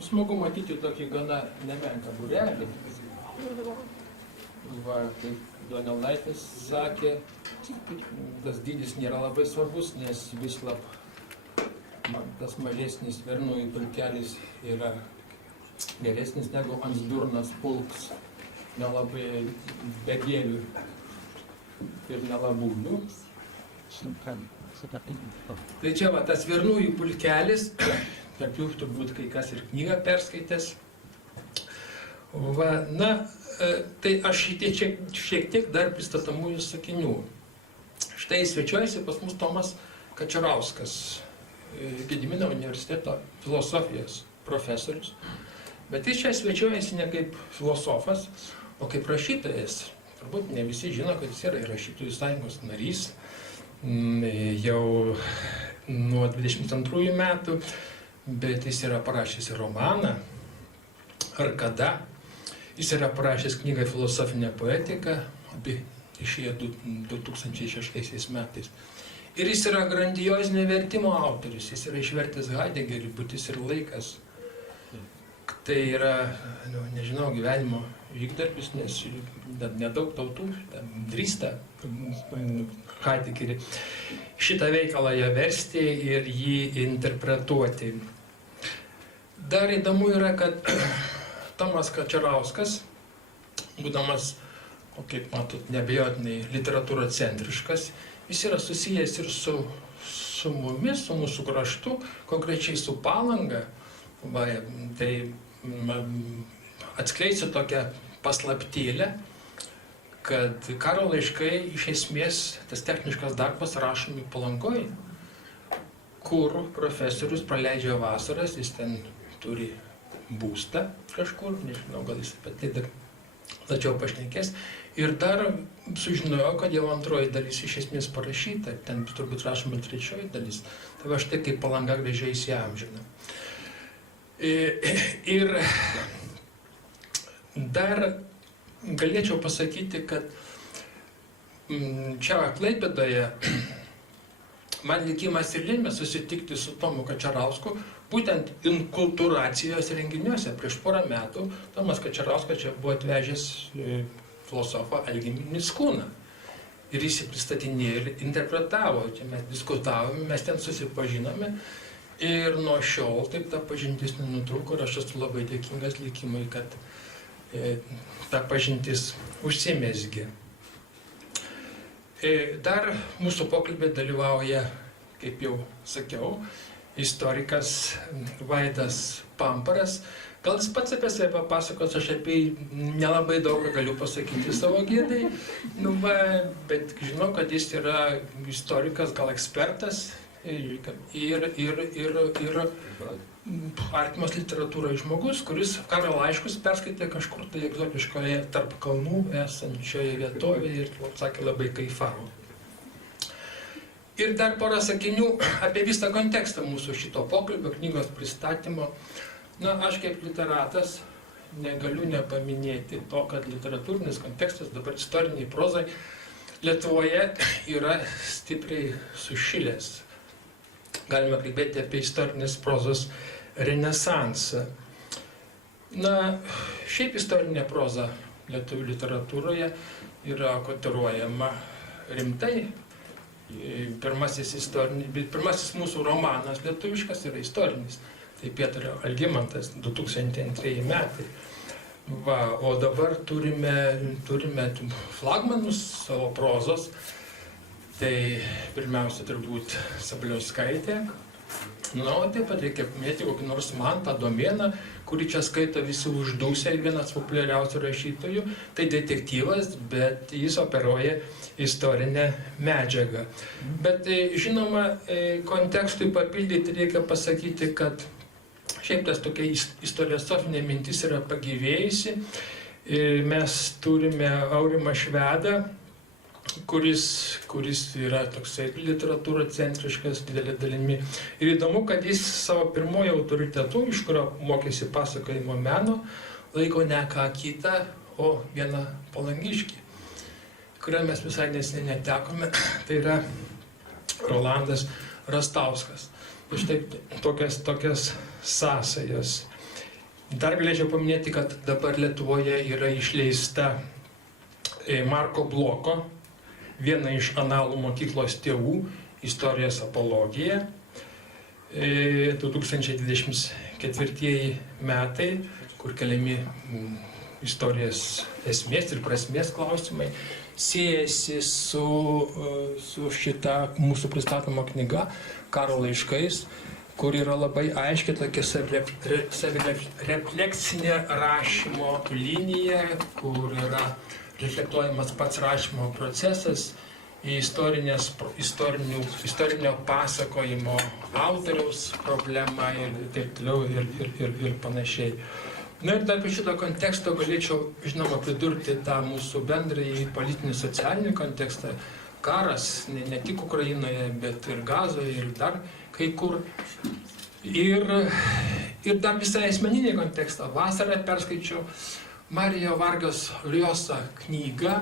Smagu matyti tokį gana nemenką būrelį. Va, kaip Donelaitis sakė, tas dydis nėra labai svarbus, nes vis tas mažesnis Vernųjų pulkelis yra geresnis negu Ansdurnas pulks, nelabai begėlių ir nelabūnių. Tai čia va, tas Vernųjų pulkelis, tarp jų turbūt kai kas ir knygą perskaitęs. Va, na, tai aš šiek tiek dar pristatomųjų sakinių. Štai svečiuojasi pas mus Tomas Kačerauskas, Gedimino universiteto filosofijos profesorius. Bet jis čia svečiuojasi ne kaip filosofas, o kaip rašytojas. Turbūt ne visi žino, kad jis yra rašytojų sąjungos narys jau nuo 22 metų, bet jis yra parašęs romaną Arkada. Jis yra parašęs knygą Filosofinė poetika, abi išėjo 2006 metais. Ir jis yra grandiozinio vertimo autorius, jis yra išvertęs Heideggerį, Būtis ir laikas. Tai yra, nežinau, gyvenimo vykdarbis, nes nedaug tautų drįsta Heideggerį šitą veikalą ją versti ir jį interpretuoti. Dar įdomu yra, kad Tomas Kačerauskas, būdamas, kaip matot, neabejotinai literatūrocentriškas, jis yra susijęs ir su mumis, su mūsų kraštu, konkrečiai su Palanga. Va, tai atskleisiu tokią paslaptėlę, kad karo laiškai iš esmės, tas techniškas darbas rašomi Palangoje, kur profesorius praleidžia vasaras, jis ten turi būstą kažkur, nežinau, gal jis apie tai dar plačiau pašnekės. Ir dar sužinojau, kad jau antroji dalis iš esmės parašyta, ten turbūt rašoma trečioji dalis. Tai va štai kaip Palanga gražiai įsiamžina. Ir dar galėčiau pasakyti, kad čia Klaipėdoje man likimas ir lėmė susitikti su Tomu Kačerausku, būtent inkultūracijos renginiuose. Prieš porą metų Tomas Kačerauskas čia buvo atvežęs filosofą Algimį Mickūną. Ir jis pristatinėjo ir interpretavo. Čia mes diskutavome, mes ten susipažinome. Ir nuo šiol taip ta pažintis nenutrūko ir aš esu labai dėkingas likimui, kad ta pažintis užsimezgė. Dar mūsų pokalbė dalyvauja, kaip jau sakiau, istorikas Vaidas Pamparas. Gal jis pats apie save papasakos, aš apie nelabai daug galiu pasakyti savo gėdai, bet žinau, kad jis yra istorikas, gal ekspertas ir artimas literatūrai žmogus, kuris karo laiškus perskaitė kažkur tai egzotiškoje tarp kalnų esančioje vietovėje ir, sakė, labai kaifavo. Ir dar porą sakinių apie visą kontekstą mūsų šito pokalbio, knygos pristatymo. Na, aš kaip literatas negaliu nepaminėti to, kad literatūrinis kontekstas, dabar istoriniai prozai, Lietuvoje yra stipriai sušilęs. Galime kalbėti apie istorinės prozos renesansą. Na, šiaip istorinė proza lietuvių literatūroje yra kotiruojama rimtai. Pirmasis mūsų romanas lietuviškas yra istorinis. Tai Pietario Algimantas, 2002 metai. Va, o dabar turime flagmanus savo prozos. Tai pirmiausia turbūt Sabaliauskaitė. Na, o taip pat reikia paminėti kokį nors Mantą Domėną, kurį čia skaito visi uždusę ir vienas populiariausių rašytojų. Tai detektyvas, bet jis operuoja istorinę medžiagą. Bet žinoma, kontekstui papildyti reikia pasakyti, kad šiaip tas tokia istoriosofinė mintis yra pagyvėjusi. Mes turime Aurimą Švedą, kuris yra toksai literatūrocentriškas didelė dalimi. Ir įdomu, kad jis savo pirmojo autoritetu, iš kurio mokėsi pasakojimo meno, laiko ne ką kitą, o vieną palangiškį, kurią mes visai neseniai netekome. Tai yra Rolandas Rastauskas. Štai tokias sąsajas. Dar galėčiau paminėti, kad dabar Lietuvoje yra išleista Marko Bloko, viena iš analų mokyklos tėvų, istorijos apologija. 2024 metai, kur keliami istorijos esmės ir prasmės klausimai, siejasi su šita mūsų pristatoma knyga Karo laiškais, kur yra labai aiškiai tokia savirefleksinė rašymo linija, kur yra reflektuojamas pats rašymo procesas, istorinio pasakojimo autoriaus problema ir taip toliau ir panašiai. Na ir tarp šito konteksto galėčiau, žinoma, pridurti tą mūsų bendrąjį politinį socialinį kontekstą. Karas ne tik Ukrainoje, bet ir Gazoje ir dar kai kur. Ir dar visai asmeninį kontekstą. Vasarą perskaičiau Marijo Vargas Llosa knygą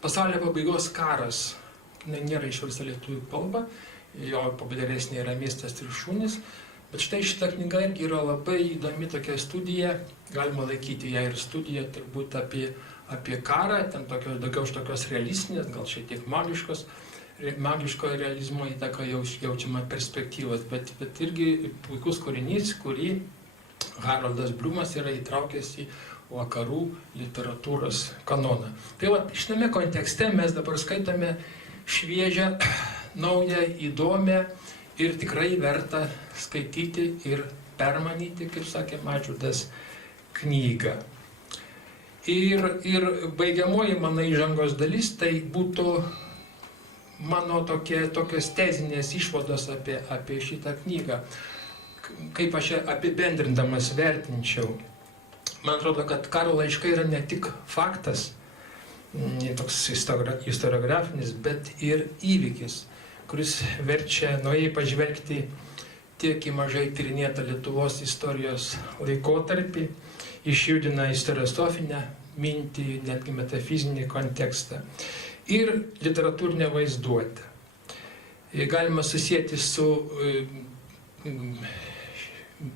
Pasaulio pabaigos karas. Nėra išversta lietuvių kalba, jo populiaresnė yra Miestas ir šunys. Bet štai šita knyga irgi yra labai įdomi tokia studija, galima laikyti ją ir studiją turbūt apie karą, ten daugiau tokios realistinės, gal šiek tiek magiško realizmo įtaka jaučiama perspektyvos, bet irgi puikus kūrinys, kurį Haroldas Bliumas yra įtraukęs į vakarų literatūros kanoną. Tai va, šitame kontekste mes dabar skaitome šviežią, naują, įdomią ir tikrai verta skaityti ir permanyti, kaip sakė Mažvydas, knygą. Ir baigiamoji mano įžangos dalis, tai būtų mano tokios tezinės išvados apie šitą knygą. Kaip aš ją apibendrindamas vertinčiau. Man atrodo, kad Karo laiškai yra ne tik faktas, toks istoriografinis, bet ir įvykis, kuris verčia naujai pažvelgti tiek į mažai tyrinėtą Lietuvos istorijos laikotarpį, išjudina istoriosofinę mintį, netgi metafizinį kontekstą ir literatūrinę vaizduotę. Galima susijęti su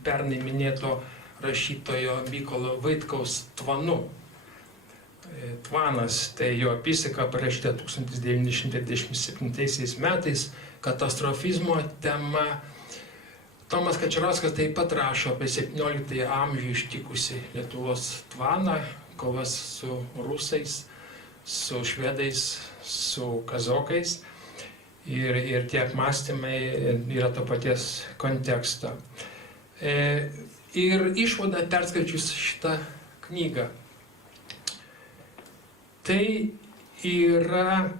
pernai minėto rašytojo Mykolo Vaitkaus Tvanu. Tvanas, tai jo apysaka parašyta 1927 metais, katastrofizmo tema. Tomas Kačerauskas taip pat rašo apie 17 amžių ištikusi Lietuvos tvaną, kovas su rusais, su švedais, su kazokais. Ir tie apmąstymai yra to paties konteksto. Ir išvada perskaičius šitą knygą. Tai yra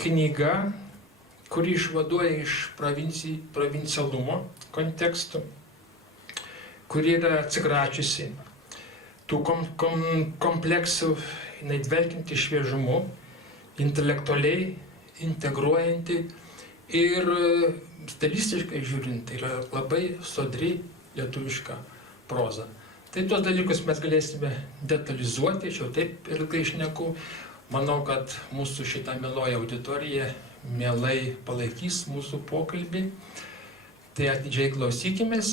knyga, kuri išvaduoja iš provincialumo kontekstų, kuri yra atsikračiusi tų kompleksų, jinai dvelkianti šviežumu, intelektualiai integruojanti ir stilistiškai žiūrint, tai yra labai sodri lietuviška proza. Tai tuos dalykus mes galėsime detalizuoti, aš jau taip ilgai šneku. Manau, kad mūsų šitą mieloji auditorija mielai palaikys mūsų pokalbį. Tai atidžiai klausykimės.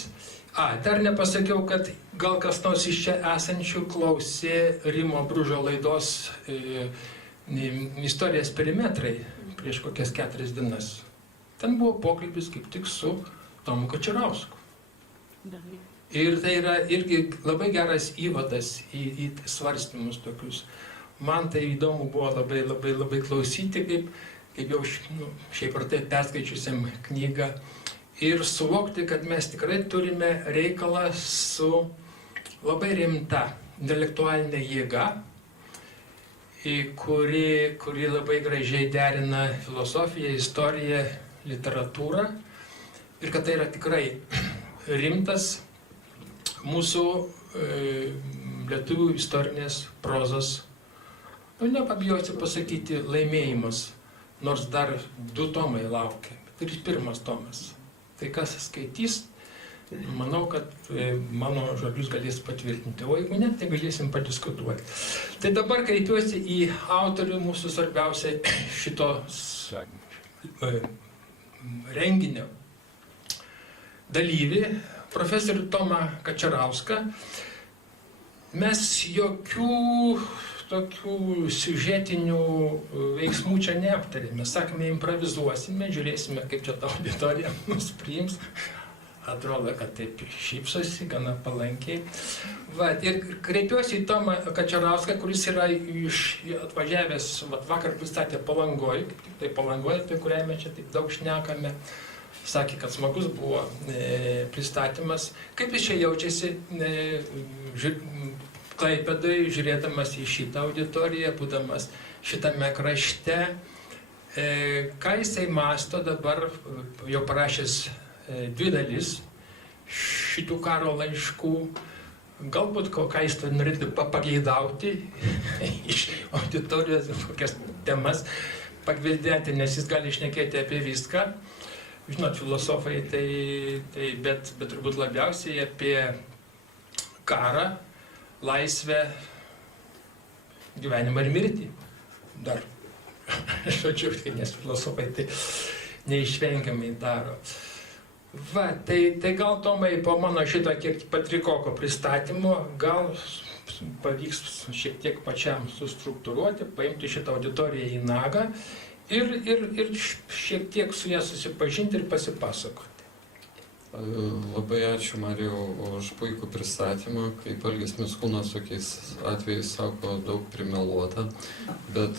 Dar nepasakiau, kad gal kas nors iš čia esančių klausė Rimo Bružo laidos Istorijos perimetrai prieš kokias 4 dienas. Ten buvo pokalbis kaip tik su Tomu Kačerausku. Ir tai yra irgi labai geras įvadas į svarstymus tokius. Man tai įdomu buvo labai klausyti, kaip jau šiaip ar taip perskaičiusiam knygą. Ir suvokti, kad mes tikrai turime reikalą su labai rimta intelektualinė jėga, kuri labai gražiai derina filosofiją, istoriją, literatūrą. Ir kad tai yra tikrai rimtas mūsų lietuvių istorinės prozos, nepabijosiu pasakyti, laimėjimas, nors dar 2 tomai laukia, ir 1 tomas. Tai kas skaitys, manau, kad mano žodžius galės patvirtinti, o jeigu ne, tai galėsim padiskutuoti. Tai dabar kreipiuosi į autorių mūsų svarbiausiai šitos renginio dalyvį, profesorių Tomą Kačerauską. Mes jokių tokių siužetinių veiksmų čia neaptarėme. Sakome, improvizuosime, žiūrėsime, kaip čia ta auditorija mus priims. Atrodo, kad taip šypsosi, gana palankiai. Va, ir kreipiuosi į Tomą Kačerauską, kuris yra atvažiavęs, vakar pristatė Palangoj, tai Palangoj, apie kurią mes čia taip daug šnekame. Sakė, kad smagus buvo pristatymas. Kaip jis čia jaučiasi Klaipėdoj, žiūrėdamas į šitą auditoriją, būdamas šitame krašte, ką jisai mąsto dabar, jau parašęs 2 dalis šitų karo laiškų, galbūt ką jis norėtų pageidauti iš auditorijos, kokias temas pagvildenti, nes jis gali šnekėti apie viską. Žinot, filosofai, bet turbūt labiausiai apie karą, laisvę, gyvenimą ir mirtį. Dar, žodžiu, nes filosofai tai neišvengiamai daro. Va, tai gal, Tomai, po mano šito kiek patrikoko pristatymo, gal pavyks šiek tiek pačiam sustruktūruoti, paimti šitą auditoriją į nagą ir šiek tiek su ją susipažinti ir pasipasakoti. Labai ačiū, Marijau, už puikų pristatymą. Kaip Algis Mickūnas tokiais atvejais sako, daug primeluota, bet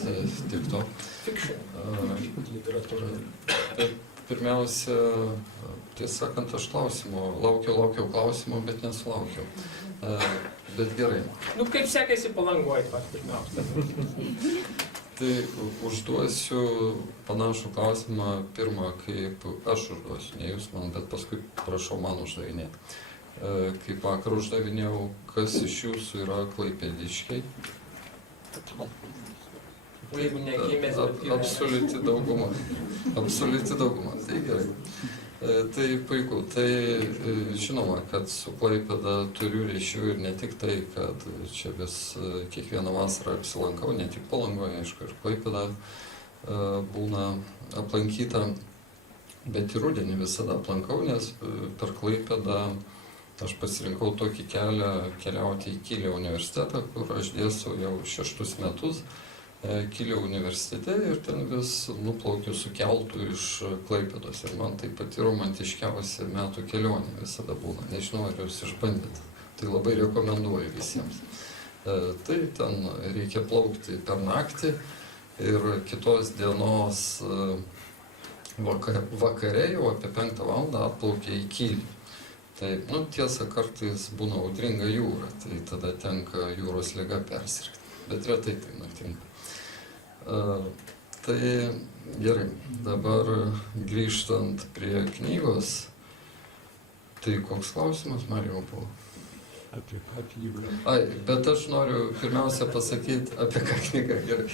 tik to. Pirmiausia, tiesą sakant, aš laukiau klausimo, bet nesulaukiau. Bet gerai. Nu, kaip sekėsi Palangoj, pirmiausia? Tai užduosiu panašų klausimą pirmą, kaip aš užduosiu, ne jūs man, bet paskui prašau man uždavinėti. Kaip vakar uždavinėjau, kas iš jūsų yra klaipėdiškiai? Jeigu negimės, absoliuti dauguma. Absoliuti dauguma, tai gerai. Tai puiku, tai žinoma, kad su Klaipėda turiu ryšių ir ne tik tai, kad čia vis kiekvieną vasarą apsilankau, ne tik Palangoje, aišku, ir Klaipėda būna aplankyta, bet ir rudenį visada aplankau, nes per Klaipėdą aš pasirinkau tokį kelią keliauti į Kylio universitetą, kur aš dėstau jau 6 metus. Kylio universitete ir ten vis nuplaukiu su keltu iš Klaipėdos ir man tai pati romantiškiausia metų kelionė visada būna, nežinau, ar jūs išbandėte, tai labai rekomenduoju visiems. Tai ten reikia plaukti per naktį ir kitos dienos vakare jau apie 5 valandą atplaukia į Kylį. Tai, tiesa, kartais būna audringa jūra, tai tada tenka jūros liga persirgti, bet retai tai nutinka. Tai gerai, dabar grįžtant prie knygos, tai koks klausimas, Marijau, buvo? Apie ką knygą? Ai, bet aš noriu pirmiausia pasakyti, apie ką knygą, gerai.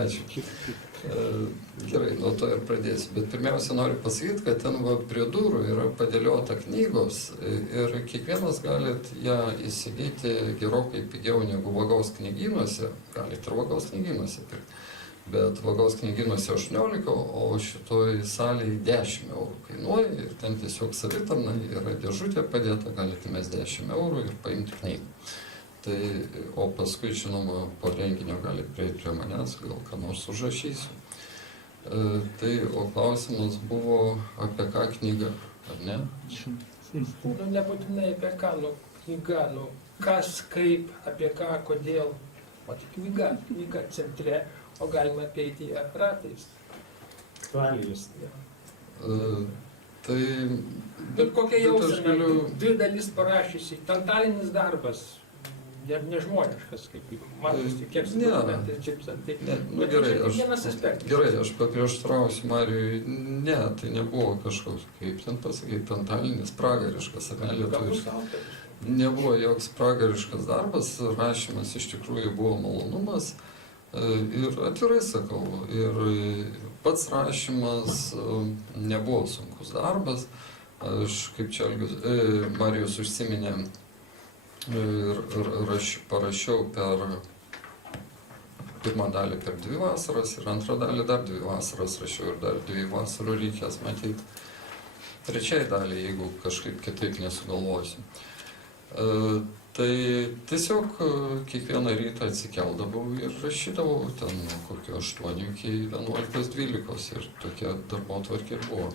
Ačiū. Gerai, nuo to ir pradėsiu. Bet pirmiausia noriu pasakyti, kad ten prie durų yra padėliota knygos ir kiekvienas galit ją įsigyti gerokai pigiau negu Vagaus knygynuose, galit ir Vagaus knygynuose pirkti. Bet Vagaus knygynuose 18, o šitoj salėje 10 eurų kainuoja ir ten tiesiog savitarna yra dėžutė padėta, galite mesti 10 eurų ir paimti knygą. Tai, o paskui, žinoma, po renginio galite prieiti prie manęs, gal ką nors užrašysiu. Tai, o klausimas buvo apie ką knyga, ar ne? Nebūtinai apie ką, knyga, kas, kaip, apie ką, kodėl. O tik knyga centre, o galima apeiti ją ratais. Aktualijas. Tai... Bet kokia jausena, 2 dalis parašysi, tantalinis darbas, nežmoniškas, kaip matosi, kiek suprantate, čipsą. Gerai, aš paprieštarausiu Marijui, ne, tai nebuvo kažkoks, kaip ten pasakyti, tantalinis, pragariškas, ar ne, lietuviškas. Nebuvo joks pragariškas darbas, rašymas iš tikrųjų buvo malonumas. Ir atvirai sakau, ir pats rašymas nebuvo sunkus darbas. Aš, kaip čia Marijus užsiminė, ir parašiau per pirmą dalį per 2 vasaras ir antrą dalį dar 2 vasaras rašiau ir dar 2 vasarų reikės matyti. Trečiai dalį, jeigu kažkaip kitaip nesugalvosiu. Tai tiesiog kiekvieną rytą atsikeldavau ir rašydavau ten nuo kokio 8 iki 11-12 ir tokia darbotvarkė buvo.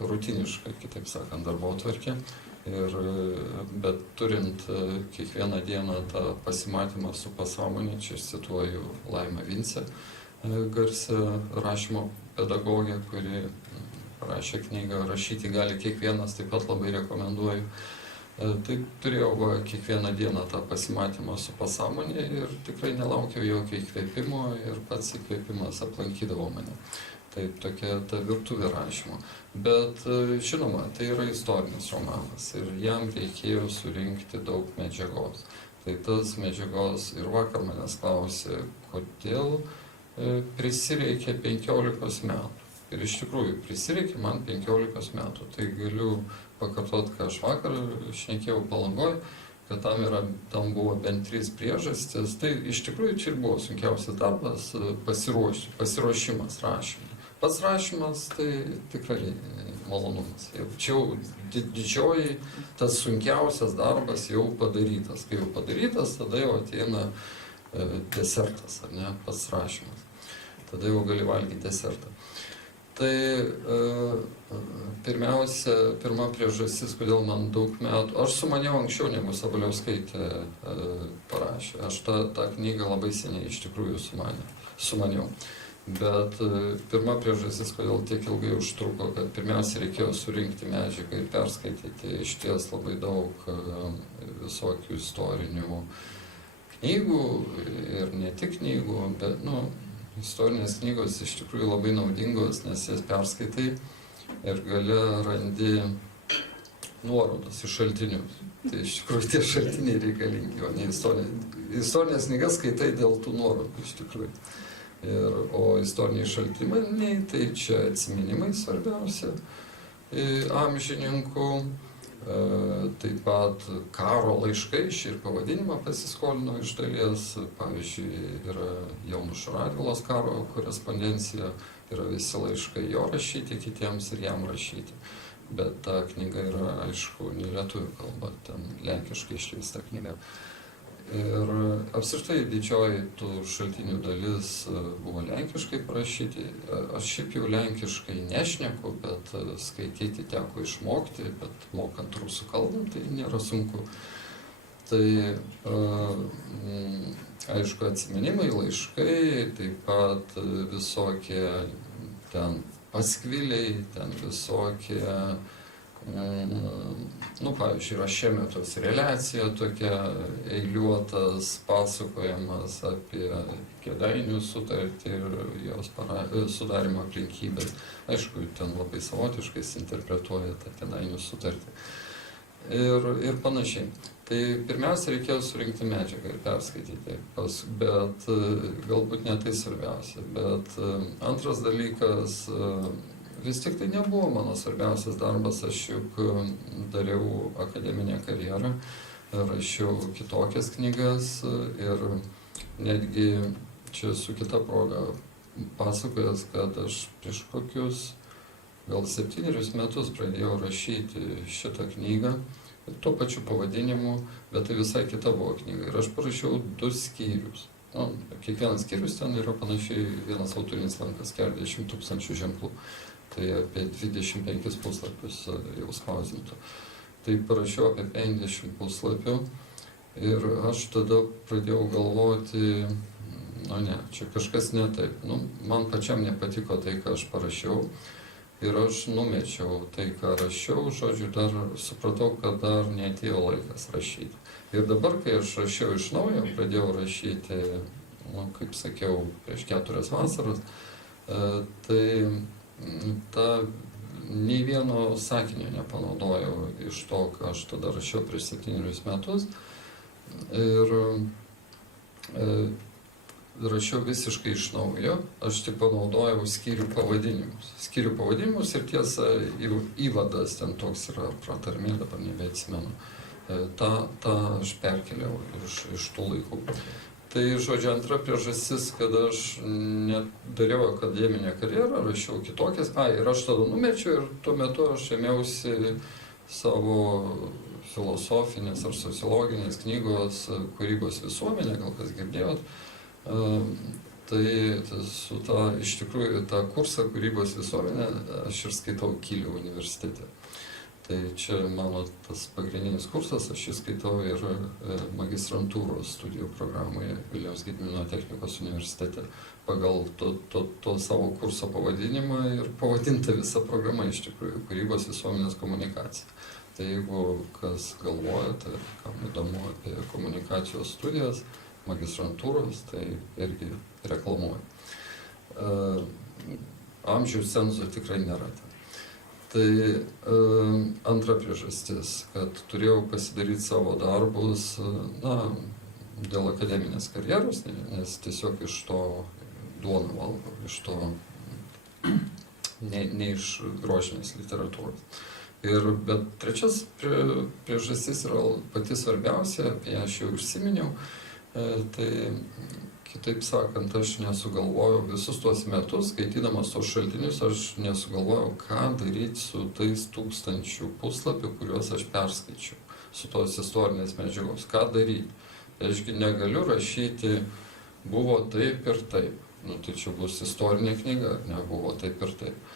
Rutiniška, kitaip sakant, darbotvarkė. Bet turint kiekvieną dieną tą pasimatymą su pasąmonė, čia aš cituoju Laimą Vincę, garsią rašymo pedagogę, kuri rašė knygą Rašyti gali kiekvienas, taip pat labai rekomenduoju. Tai turėjau kiekvieną dieną tą pasimatymą su pasąmonė ir tikrai nelaukiau jokio įkvėpimo ir pats įkvėpimas aplankydavo mane. Taip, tokia ta virtuvė rašymo. Bet žinoma, tai yra istorinis romanas ir jam reikėjo surinkti daug medžiagos. Tai tas medžiagos ir vakar manęs klausė, kodėl prisireikė 15 metų. Ir iš tikrųjų, prisireikė man 15 metų. Tai galiu pakartoti, ką aš vakar šnekėjau Palangoj, kad tam buvo bent 3 priežastis. Tai iš tikrųjų čia ir buvo sunkiausias darbas pasiruošimas rašymui. Pats rašymas tai tikrai malonumas. Čia jau didžioji, tas sunkiausias darbas jau padarytas. Kai jau padarytas, tada jau ateina desertas, ar ne, pats rašymas. Tada jau gali valgyti desertą. Tai pirma priežastis, kodėl man daug metų, aš sumaniau anksčiau, negu Sabaliauskaitė parašė. Aš tą knygą labai seniai iš tikrųjų sumaniau. Bet pirma priežastis, kodėl tiek ilgai užtruko, kad pirmiausia reikėjo surinkti medžiagą ir perskaityti iš ties labai daug visokių istorinių knygų ir ne tik knygų, bet, istorinės knygos iš tikrųjų labai naudingos, nes jas perskaitai ir gale randi nuorodas į šaltinius. Tai iš tikrųjų tie šaltiniai reikalingi, o ne istorinės knygas skaitai dėl tų nuorodų iš tikrųjų. O istoriniai šaltiniai, tai čia atsiminimai svarbiausia amžininkų, taip pat karo laiškai, šį ir pavadinimą pasiskolino iš dalies, pavyzdžiui, yra Jonušo Radvilos karo korespondencija, yra visi laiškai jo rašyti kitiems ir jam rašyti. Bet ta knyga yra, aišku, ne lietuvių kalba, ten lenkiškai išleista knyga. Ir apskritai didžioji tų šaltinių dalis buvo lenkiškai parašyti. Aš šiaip jau lenkiškai nešneku, bet skaityti teko išmokti, bet mokant rusų kalbą, tai nėra sunku. Tai aišku, atsiminimai, laiškai, taip pat visokie ten paskviliai, ten visokie pavyzdžiui, yra Šemetos reliacija tokia, eiliuotas pasakojimas apie Kėdainių sutartį ir jos sudarimo aplinkybės. Aišku, ten labai savotiškai interpretuoja tą Kėdainių sutartį. Ir panašiai. Tai pirmiausia, reikėjo surinkti medžiagą ir perskaityti, bet galbūt ne tai svarbiausia. Bet antras dalykas, vis tik tai nebuvo mano svarbiausias darbas, aš juk dariau akademinę karjerą, rašiau kitokias knygas ir netgi čia su kita proga pasakojęs, kad aš prieš kokius gal 7 metus pradėjau rašyti šitą knygą, tuo pačiu pavadinimu, bet tai visai kita buvo knyga ir aš parašiau 2 skyrius. Kiekvienas skyrius ten yra panašiai vienas autorinis lankas, 40 000 ženklų. Tai apie 25 puslapius jau spausdintų. Tai parašiau apie 50 puslapių ir aš tada pradėjau galvoti, čia kažkas ne taip. Man pačiam nepatiko tai, ką aš parašiau ir aš numečiau tai, ką rašiau, žodžiu, dar supratau, kad dar neatėjo laikas rašyti. Ir dabar, kai aš rašiau iš naujo, pradėjau rašyti, kaip sakiau, prieš 4 vasaras, tai nei vieno sakinio nepanaudojau iš to, ką aš tada rašiau prieš 7 metus. Ir rašiau visiškai iš naujo, aš tik panaudojau skyrių pavadinimus. Skyrių pavadinimus ir tiesa, įvadas ten toks yra pratarmė, dabar nebeatsimenu. tą aš perkeliau iš tų laikų. Tai, žodžiu, antra priežastis, kad aš nedariau akademinę karjerą, rašiau kitokias. Ir aš tada numečiau ir tuo metu aš ėmiausi savo filosofinės ar sociologinės knygos Kūrybos visuomenė, gal kas girdėjot. Tai su iš tikrųjų tą kursą Kūrybos visuomenė aš ir skaitau Kylio universitete. Tai čia mano tas pagrindinis kursas, aš jį skaitau ir magistrantūros studijų programoje Vilniaus Gedimino technikos universitete. Pagal to savo kurso pavadinimą ir pavadinta visa programa iš tikrųjų Kūrybos visuomenės komunikacija. Tai jeigu kas galvojate, kam įdomu apie komunikacijos studijas, magistrantūros, tai irgi reklamuoju. Amžiaus cenzo tikrai nėra. Tai antra priežastis, kad turėjau pasidaryti savo darbus, dėl akademinės karjeros, nes tiesiog iš to duoną valgau, iš to ne iš grožinės literatūros. Bet trečias priežastis yra pati svarbiausia, apie ją aš jau užsiminiau, tai kitaip sakant, aš nesugalvojau visus tuos metus, skaitydamas tos šaltinius, aš nesugalvojau, ką daryti su tais 1000 puslapių, kuriuos aš perskaičiau, su tos istorinės medžiagos, ką daryti. Tai ašgi negaliu rašyti, buvo taip ir taip. Tai čia bus istorinė knyga, nebuvo taip ir taip.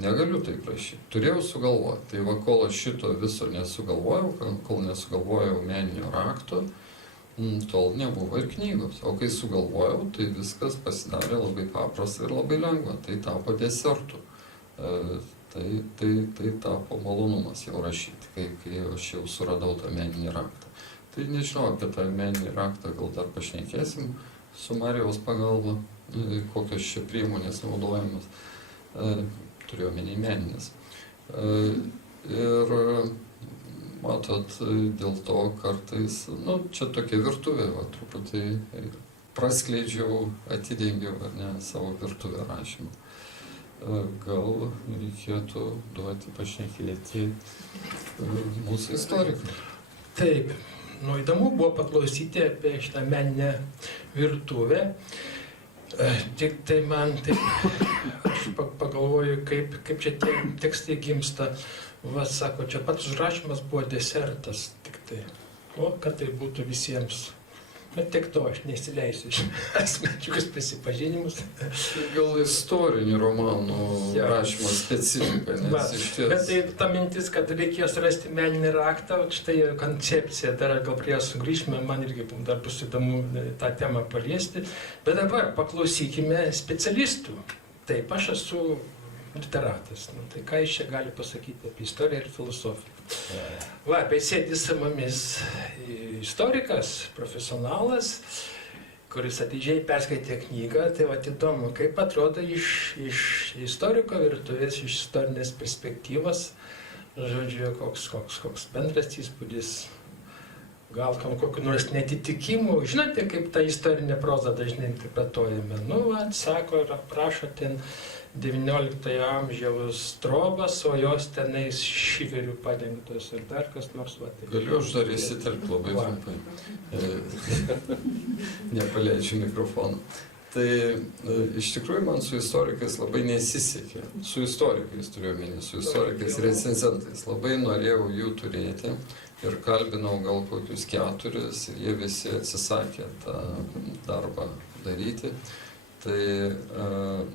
Negaliu taip rašyti. Turėjau sugalvoti. Tai kol aš šito viso nesugalvojau, kol nesugalvojau meninio rakto, tol nebuvo ir knygos. O kai sugalvojau, tai viskas pasidarė labai paprasta ir labai lengva. Tai tapo desertu. Tai tapo malonumas jau rašyti, kai aš jau suradau tą meninį raktą. Tai nežinau, apie tą meninį raktą gal dar pašnekėsim su Marijaus pagalba, kokios čia priemonės naudojamas. Turiu omeny meninės. Ir matot, dėl to kartais, čia tokia virtuvė, truputį praskleidžiau, atidengiau, ar ne, savo virtuvę rašymą. Gal reikėtų duoti pašnekėti mūsų istorikai. Taip, įdomu buvo paklausyti apie šitą meninę virtuvę. Tik tai man taip, aš pagalvoju, kaip čia tie tekstai gimsta. Sako, čia pats užrašymas buvo desertas, tik tai. Kad tai būtų visiems. Bet tik to, aš nesileisiu iš asmeniškus prisipažinimus. Gal istorinių romanų rašymo specifika, nes iš ties... Bet tai ta mintis, kad reikės rasti meninį raktą, štai koncepcija, dar gal prie ją sugrįžime, man irgi dar bus įdomu tą temą paliesti. Bet dabar paklausykime specialistų. Taip, aš esu literatas. Tai ką jis čia gali pasakyti apie istoriją ir filosofiją? Bet sėdi su mumis istorikas, profesionalas, kuris atidžiai perskaitė knygą. Tai įdomu, kaip atrodo iš istoriko virtuvės, iš istorinės perspektyvos, žodžiu, koks bendras įspūdis, gal kokiu nors netitikimų. Žinote, kaip tą istorinę prozą dažnai interpretuojame. Sako ir aprašo ten 19 amžiaus trobas, o jos tenais šiverių padengtos ir dar kas nors. Galiu aš dar įsiterpti labai trumpai. Nepaleidžiu mikrofoną. Tai iš tikrųjų man su istorikais labai nesisekė. Su istorikais turiu omeny, su istorikais recenzentais. Labai norėjau jų turėti ir kalbinau gal kokius 4 ir jie visi atsisakė tą darbą daryti. Tai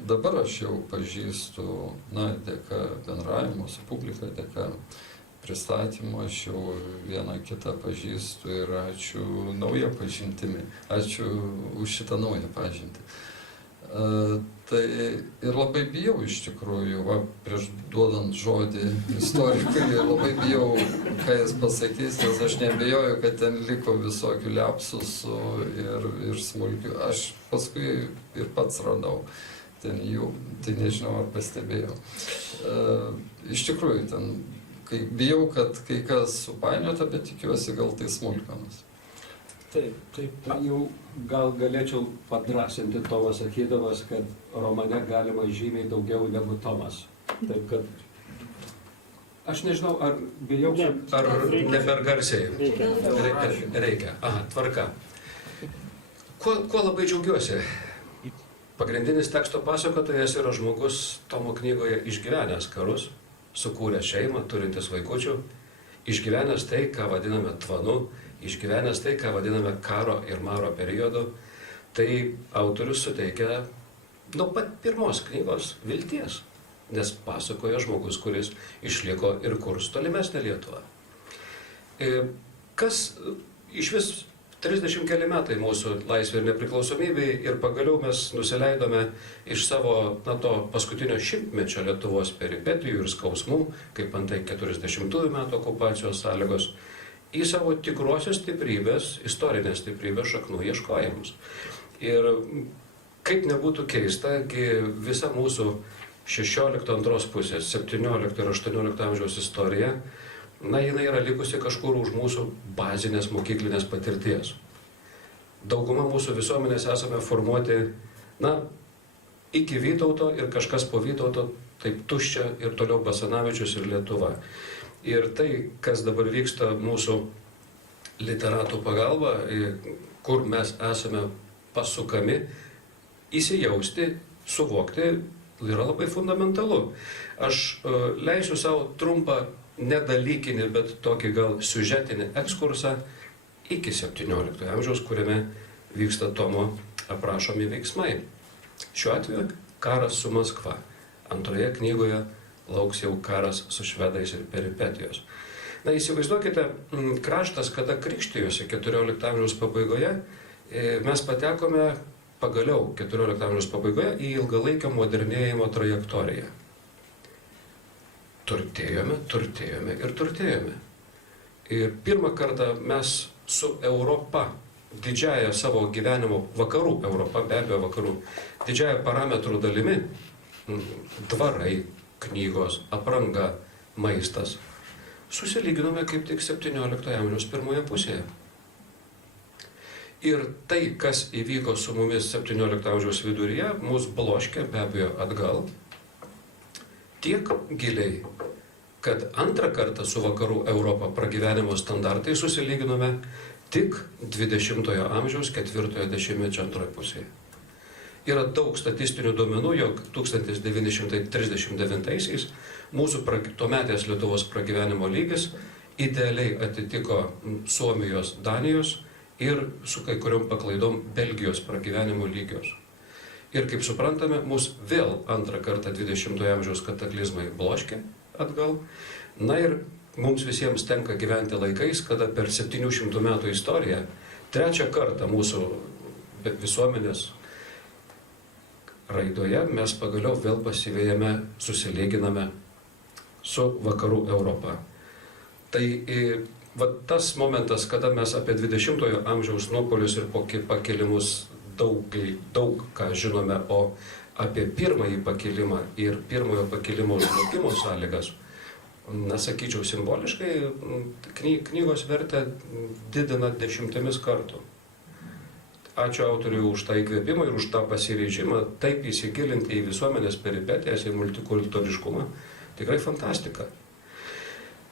dabar aš jau pažįstu, dėka bendravimo su publika, dėka pristatymo, aš jau vieną kitą pažįstu ir ačiū naują pažintimi, ačiū už šitą naują pažintį. Tai ir labai bijau iš tikrųjų, prieš duodant žodį istorikui, labai bijau, ką jis pasakys, nes aš nebijoju, kad ten liko visokių liapsusų ir smulkių. Aš paskui ir pats radau ten jų, tai nežinau, ar pastebėjau. Iš tikrųjų, ten bijau, kad kai kas supainiota, bet tikiuosi gal tai smulkmenos. Taip, jau gal galėčiau padrasinti Tomą sakydamas, kad romane galima žymiai daugiau negu Tomas. Taip kad aš nežinau, ar bijau... Ar ne per garsiai? Reikia. Aha, tvarka. Kuo labai džiaugiuosi? Pagrindinis teksto pasakotojas yra žmogus Tomo knygoje išgyvenęs karus, sukūręs šeimą, turintis vaikučių, išgyvenęs tai, ką vadiname tvanu, išgyvenęs tai, ką vadiname karo ir maro periodu. Tai autorius suteikia nuo pat pirmos knygos vilties, nes pasakoja žmogus, kuris išliko ir kurs tolimesnę Lietuvą. Kas iš vis 30 keli metai mūsų laisvė ir nepriklausomybė ir pagaliau mes nusileidome iš savo, to paskutinio šimtmečio Lietuvos peripetijų ir skausmų, kaip antai 40 metų okupacijos sąlygos, į savo tikrosios stiprybės, istorinės stiprybės šaknų ieškojimus. Ir kaip nebūtų keista, visa mūsų 16 antros pusės, 17 ir 18 amžiaus istorija, jinai yra likusi kažkur už mūsų bazinės mokyklinės patirties. Dauguma mūsų visuomenės esame formuoti, iki Vytauto ir kažkas po Vytauto, taip tuščia ir toliau Basanavičius ir Lietuva. Ir tai, kas dabar vyksta mūsų literatų pagalba, kur mes esame pasukami, įsijausti, suvokti, yra labai fundamentalu. Aš leisiu savo trumpą nedalykinį, bet tokį gal siužetinį ekskursą iki 17 amžiaus, kuriame vyksta Tomo aprašomi veiksmai. Šiuo atveju karas su Maskva. Antroje knygoje lauks jau karas su švedais ir peripetijos. Įsivaizduokite kraštas, kada krikštijosi 14 amžiaus pabaigoje, mes patekome pagaliau 14 amžiaus pabaigoje į ilgalaikio modernėjimo trajektoriją. Turtėjome ir turtėjome. Ir pirmą kartą mes su Europa, didžiaja savo gyvenimo vakarų, Europa be abejo vakarų, didžiaja parametrų dalimi, dvarai, knygos, apranga, maistas, susilyginome kaip tik 17 amžiaus pirmoje pusėje. Ir tai, kas įvyko su mumis 17 amžiaus viduryje, mus bloškė be abejo atgal tiek giliai, kad antrą kartą su vakarų Europą pragyvenimo standartai susilyginome tik 20-ojo amžiaus 4-ojo dešimtmečio antroje pusėje. Yra daug statistinių duomenų, jog 1939-aisiais mūsų tuometės Lietuvos pragyvenimo lygis idealiai atitiko Suomijos, Danijos ir su kai kuriom paklaidom Belgijos pragyvenimo lygios. Ir kaip suprantame, mus vėl antrą kartą 20-ojo amžiaus kataklizmai bloškė atgal. Ir mums visiems tenka gyventi laikais, kada per 700 metų istoriją trečią kartą mūsų visuomenės raidoje mes pagaliau vėl pasivėjame, susilyginame su vakarų Europa. Tai tas momentas, kada mes apie 20-ojo amžiaus nuopuolius ir pakilimus daug ką žinome, o apie pirmąjį pakilimą ir pirmojo pakilimo žlugimo sąlygas, sakyčiau, simboliškai knygos vertę didina 10 kartų. Ačiū autoriui už tą įkvėpimą ir už tą pasiryžimą taip įsigilinti į visuomenės peripetijas, į multikultūriškumą. Tikrai fantastika.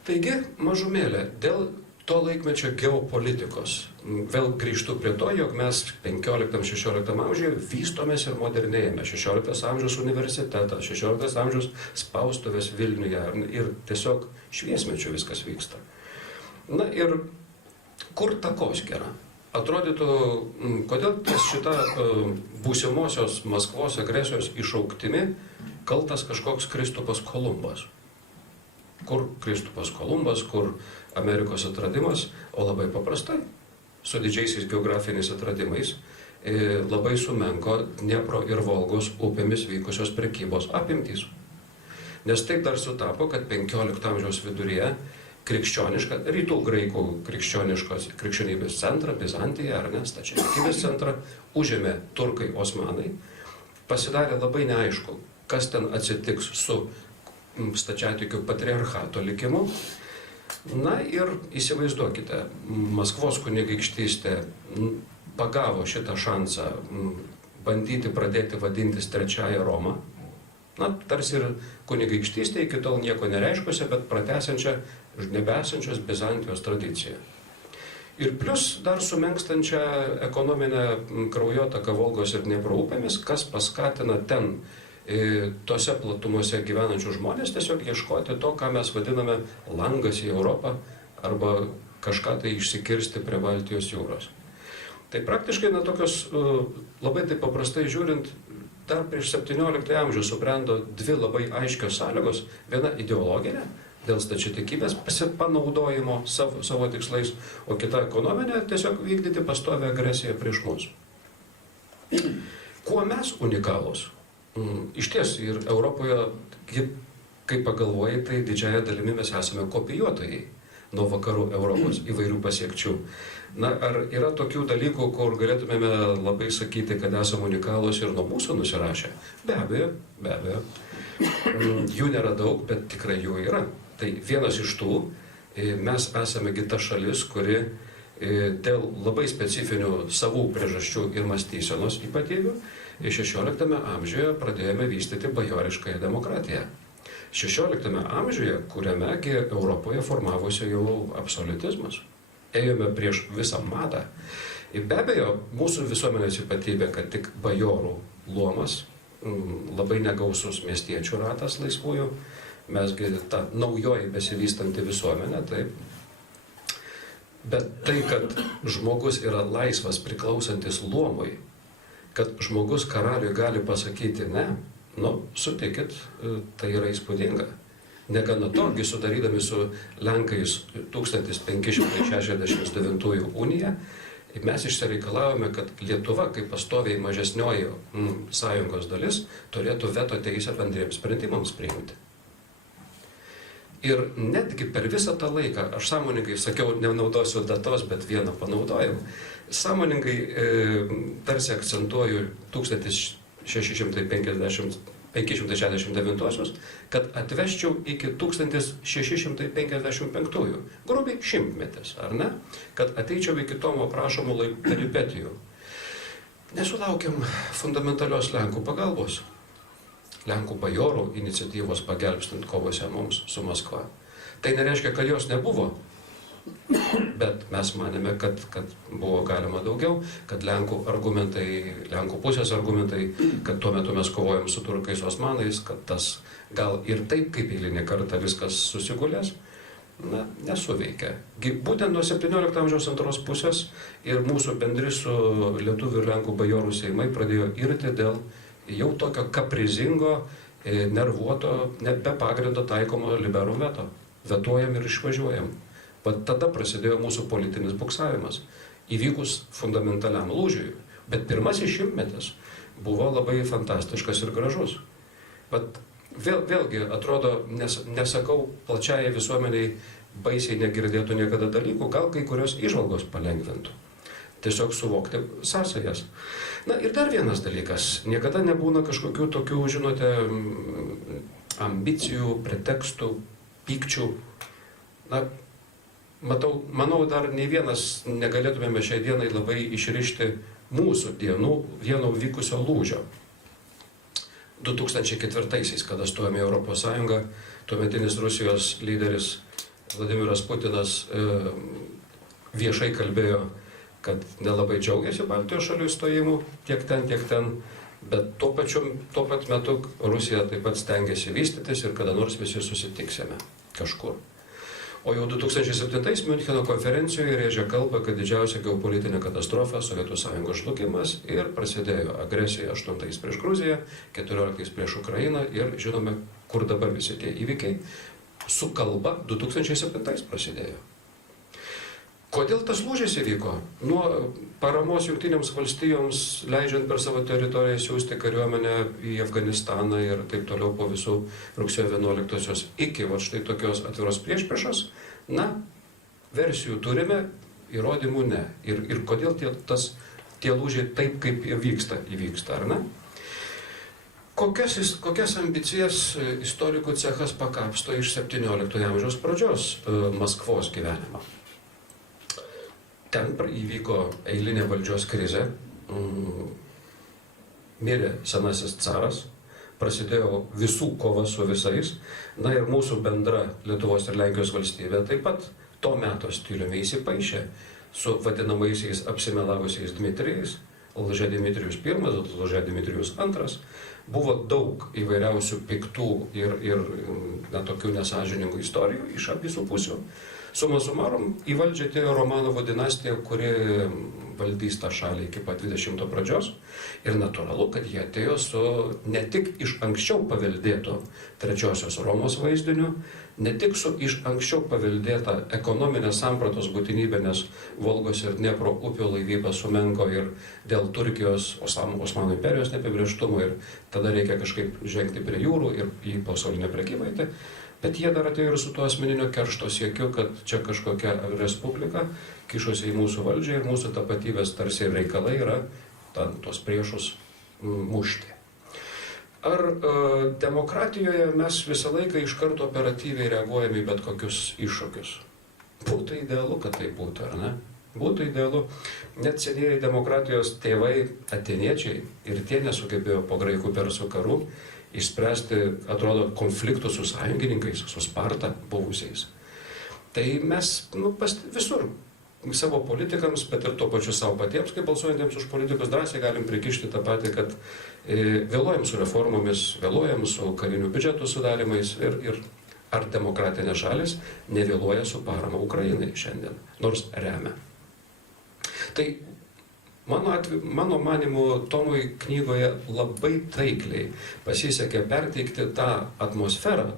Taigi, mažumėlė, dėl to laikmečio geopolitikos. Vėl grįžtu prie to, jog mes 15-16 amžiuje vystomės ir modernėjame. 16 amžiaus universitetas, 16 amžiaus spaustuvės Vilniuje ir tiesiog šviesmečiu viskas vyksta. Ir kur takoskyra? Atrodytų, kodėl šita būsimosios Maskvos agresijos išauktimi kaltas kažkoks Kristupas Kolumbas? Kur Kristupas Kolumbas, kur Amerikos atradimas, o labai paprastai, su didžiaisiais geografiniais atradimais, labai sumenko Dniepro ir Volgos upėmis vykusios prekybos apimtys. Nes taip dar sutapo, kad 15 amžiaus viduryje krikščionišką, rytų graikų krikščionybės centrą, Bizantiją, stačiatikybės centrą, užėmė turkai osmanai, pasidarė labai neaišku, kas ten atsitiks su stačiatikių patriarchato likimu. Ir įsivaizduokite, Maskvos kunigaikštystė pagavo šitą šansą bandyti pradėti vadintis trečiąją Romą. Tarsi ir kunigaikštystė iki tol nieko nereiškusi, bet pratęsiančia nebesančios Bizantijos tradiciją. Ir plus dar sumenkstančią ekonominę kraujotaką Volgos ir Dniepro upėmis, kas paskatina ten tose platumose gyvenančių žmonės tiesiog ieškoti to, ką mes vadiname langas į Europą arba kažką tai išsikirsti prie Baltijos jūros. Tai praktiškai, tokios, labai taip paprastai žiūrint, dar prieš 17 amžių subrendo dvi labai aiškios sąlygos. Viena ideologinė, dėl stačiatikybės panaudojimo savo tikslais, o kita ekonominė, tiesiog vykdyti pastovią agresiją prieš mus. Kuo mes unikalūs? Iš ties ir Europoje, kaip pagalvoji, tai didžiąją dalimi mes esame kopijuotojai nuo vakarų Europos įvairių pasiekčių. Ar yra tokių dalykų, kur galėtumėme labai sakyti, kad esame unikalūs ir nuo mūsų nusirašę? Be abejo, be abejo. Jų nėra daug, bet tikrai jų yra. Tai vienas iš tų, mes esame ta šalis, kuri dėl labai specifinių savų priežasčių ir mąstysenos ypatybių 16 amžiuje pradėjome vystyti bajoriškąją demokratiją. 16 amžiuje, kuriamegi Europoje formavosi jau absoliutizmas. Ėjome prieš visą madą. Ir be abejo, mūsų visuomenės ypatybė, kad tik bajorų luomas, labai negausus miestiečių ratas laisvųjų, mesgi ta naujoji besivystanti visuomenė, taip. Bet tai, kad žmogus yra laisvas priklausantis luomui, kad žmogus karaliui gali pasakyti ne, sutikit, tai yra įspūdinga. Negana to, sudarydami su Lenkais 1569 uniją, mes išsireikalavome, kad Lietuva, kaip pastoviai mažesnioji sąjungos dalis, turėtų veto teisę bendriems sprendimams priimti. Ir netgi per visą tą laiką, aš sąmoningai sakiau, nenaudosiu datos, bet vieną panaudojau, sąmoningai tarsi akcentuoju 569, kad atvežčiau iki 1655, grubiai šimtmetis, ar ne? Kad ateičiau iki Tomo aprašomų peripetijų. Nesulaukiam fundamentalios Lenkų pagalbos. Lenkų bajorų iniciatyvos pagelbstint kovose mums su Maskva. Tai nereiškia, kad jos nebuvo. Bet mes manėme, kad buvo galima daugiau, kad Lenkų pusės argumentai, kad tuo metu mes kovojom su turkais osmanais, kad tas gal ir taip kaip eilinį kartą viskas susigulės, nesuveikia. Būtent nuo 17 amžiaus antros pusės ir mūsų bendri su lietuvių ir Lenkų bajorų seimai pradėjo irti dėl jau tokio kaprizingo, nervuoto, net be pagrindo taikomo liberų veto. Vetuojam ir išvažiuojam. Bet tada prasidėjo mūsų politinis buksavimas, įvykus fundamentaliam lūžiui. Bet pirmasis šimtmetis buvo labai fantastiškas ir gražus. Bet vėlgi, atrodo, nesakau plačiai visuomeniai baisiai negirdėtų niekada dalykų, gal kai kurios įžvalgos palengvintų. Tiesiog suvokti sąsajas. Ir dar vienas dalykas. Niekada nebūna kažkokių tokių, žinote, ambicijų, pretekstų, pykčių. Manau, dar nei vienas negalėtumėme šiai dienai labai išrišti mūsų dienų vieno vykusio lūžio. 2004-aisiais, kada stojome į Europos Sąjungą, tuometinis Rusijos lyderis Vladimiras Putinas viešai kalbėjo, kad nelabai džiaugiasi Baltijos šalių įstojimu, tiek ten, bet tuo pat metu Rusija taip pat stengiasi vystytis ir kada nors visi susitiksime kažkur. O jau 2007 Miuncheno konferencijoje rėžė kalbą, kad didžiausia geopolitinė katastrofa Sovietų Sąjungos žlugimas ir prasidėjo agresija 8 prieš Gruziją, 14 prieš Ukrainą ir žinome, kur dabar visi tie įvykiai. Su kalba 2007 prasidėjo. Kodėl tas lūžis įvyko? Nuo paramos Jungtinėms valstijoms, leidžiant per savo teritoriją siųsti kariuomenę į Afganistaną ir taip toliau po visų rugsėjo 11-osios iki štai tokios atviros priešpriešos, versijų turime, įrodymų ne. Ir kodėl tie lūžiai taip, kaip įvyksta, ar ne? Kokias ambicijas istorikų cechas pakapsto iš 17 amžiaus pradžios Maskvos gyvenimo? Ten įvyko eilinė valdžios krizė, mirė senasis caras, prasidėjo visų kova su visais, ir mūsų bendra Lietuvos ir Lenkijos valstybė taip pat to meto stiliumi įsipaišė su vadinamaisiais apsimelavusiais Dmitrijais, Lžedimitrius I, Lžedimitrius II, buvo daug įvairiausių piktų ir tokių nesažiningų istorijų iš abiejų pusių. Suma sumarum, į valdžią atėjo Romanovų dinastija, kuri valdys tą šalį iki pat 20 pradžios. Ir natūralu, kad jie atėjo su ne tik iš anksčiau paveldėto trečiosios Romos vaizdiniu, ne tik su iš anksčiau paveldėta ekonominės sampratos būtinybė, nes Volgos ir Dniepro upių laivyba sumenko ir dėl Turkijos, Osmanų imperijos neapibrėžtumo, ir tada reikia kažkaip žengti prie jūrų ir į pasaulinę prekybą. Bet jie dar atėjo ir su tuo asmeninio keršto siekiu, kad čia kažkokia respublika kišosi į mūsų valdžią ir mūsų tapatybės tarsi reikalai yra tuos priešus mušti. Ar demokratijoje mes visą laiką iš karto operatyviai reaguojame į bet kokius iššūkius? Būtų idealu, kad tai būtų, ar ne? Būtų idealu. Net senieji demokratijos tėvai, atėniečiai, ir tie nesugebėjo po graikų persų karų išspręsti, atrodo, konfliktų su sąjungininkais, su Sparta buvusiais. Tai mes visur savo politikams, bet ir tuo pačiu savo patiems, kaip balsuojantiems už politikus, drąsiai galim prikišti tą patį, kad vėluojam su reformomis, vėluojam su karinių biudžetų sudarimais ir ar demokratinės šalis nevėluoja su parama Ukrainai šiandien, nors remia. Tai mano manimu, Tomui knygoje labai taikliai pasisekė perteikti tą atmosferą,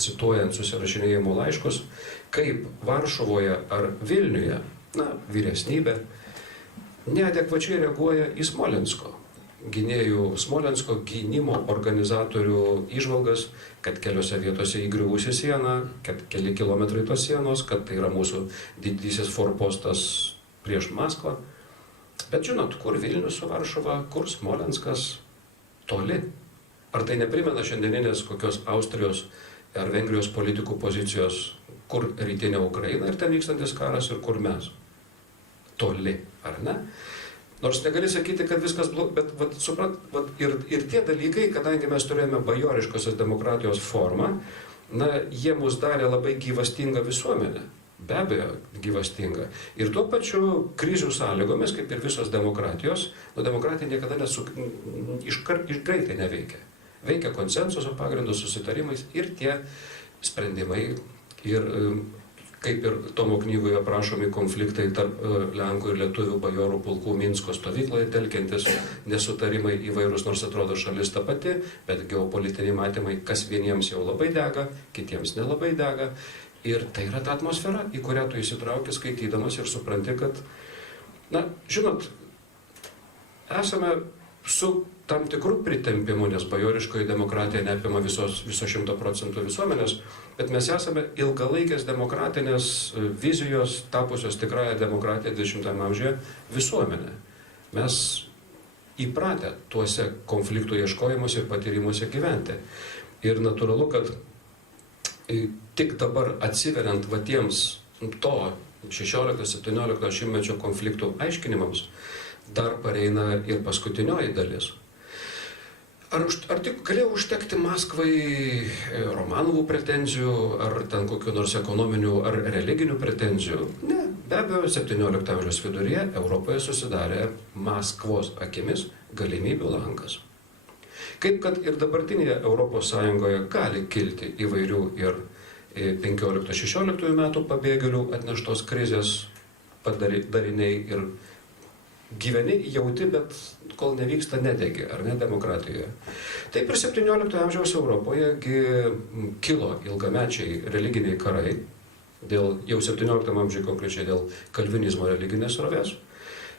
cituojant susirašinėjimo laiškus, kaip Varšuvoje ar Vilniuje, vyresnybė, neadekvačiai reaguoja į Smolensko gynimo organizatorių įžvalgas, kad keliose vietose įgriuvusi siena, kad keli kilometrai tos sienos, kad tai yra mūsų didysis forpostas prieš Maskvą. Bet žinot, kur Vilnius su Varšuva, kur Smolenskas, toli. Ar tai neprimena šiandieninės kokios Austrijos ar Vengrijos politikų pozicijos, kur rytinė Ukraina ir ten vykstantis karas ir kur mes? Toli, ar ne? Nors negali sakyti, kad viskas blogai, bet ir tie dalykai, kadangi mes turėjome bajoriškosios demokratijos formą, jie mus darė labai gyvastingą visuomenę. Be abejo, gyvastinga. Ir tuo pačiu krizių sąlygomis, kaip ir visos demokratijos, demokratija niekada greitai neveikia. Veikia konsensuso pagrindu, susitarimais ir tie sprendimai. Ir kaip ir Tomo knygoje aprašomi konfliktai tarp Lenkų ir Lietuvių bajorų pulkų Minsko stovykloje telkiantis nesutarimai įvairūs, nors atrodo šalis ta pati, bet geopolitiniai matymai, kas vieniems jau labai dega, kitiems nelabai dega. Ir tai yra ta atmosfera, į kurią tu įsitrauki skaitydamas ir supranti, kad, žinot, esame su tam tikrų pritempimu, nes bajoriškoji demokratija neapima viso 100% visuomenės, bet mes esame ilgalaikės demokratinės vizijos tapusios tikrąją demokratiją 20-ame amžiuje visuomenė. Mes įpratę tuose konfliktų ieškojimuose ir patyrimuose gyventi. Ir natūralu, kad tik dabar atsiveriant tiems to 16-17 šimtmečio konfliktų aiškinimams, dar pareina ir paskutinioji dalis. Ar tik galėjo užtekti Maskvai Romanovų pretenzijų, ar ten kokių nors ekonominių ar religinių pretenzijų? Ne, be abejo, 17 amžiaus viduryje Europoje susidarė Maskvos akimis galimybių langas. Kaip kad ir dabartinėje Europos Sąjungoje gali kilti įvairių ir 15-16 metų pabėgėlių atneštos krizės dariniai ir gyveni, jauti, bet kol nevyksta nedegi, ar ne, demokratijoje. Taip ir 17 amžiaus Europoje kilo ilgamečiai religiniai karai, jau 17 amžiuje konkrečiai dėl kalvinizmo religinės srovės.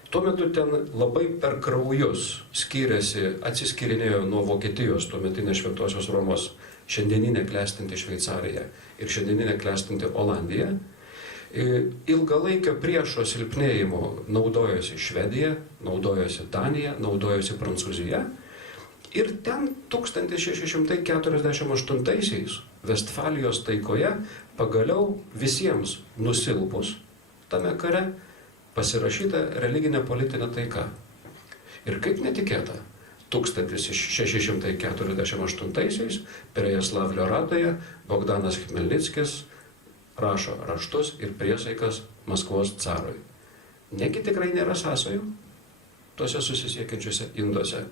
Tuo metu ten labai per kraujus atsiskyrinėjo nuo Vokietijos, tuometinės Šventosios Romos, šiandieninė klestinti Šveicarija ir šiandieninė klestinti Olandija. Ilgalaikio priešo silpnėjimo naudojosi Švedija, naudojosi Danija, naudojosi Prancūzija. Ir ten 1648 Vestfalijos taikoje pagaliau visiems nusilpus tame kare pasirašyta religinė politinė taika. Ir kaip netikėta, 1648 Perejaslavlio radoje Bogdanas Chmelnickis rašo raštus ir priesaikas Maskvos carui. Negi tikrai nėra sąsajų tose susisiekiančiuose induose.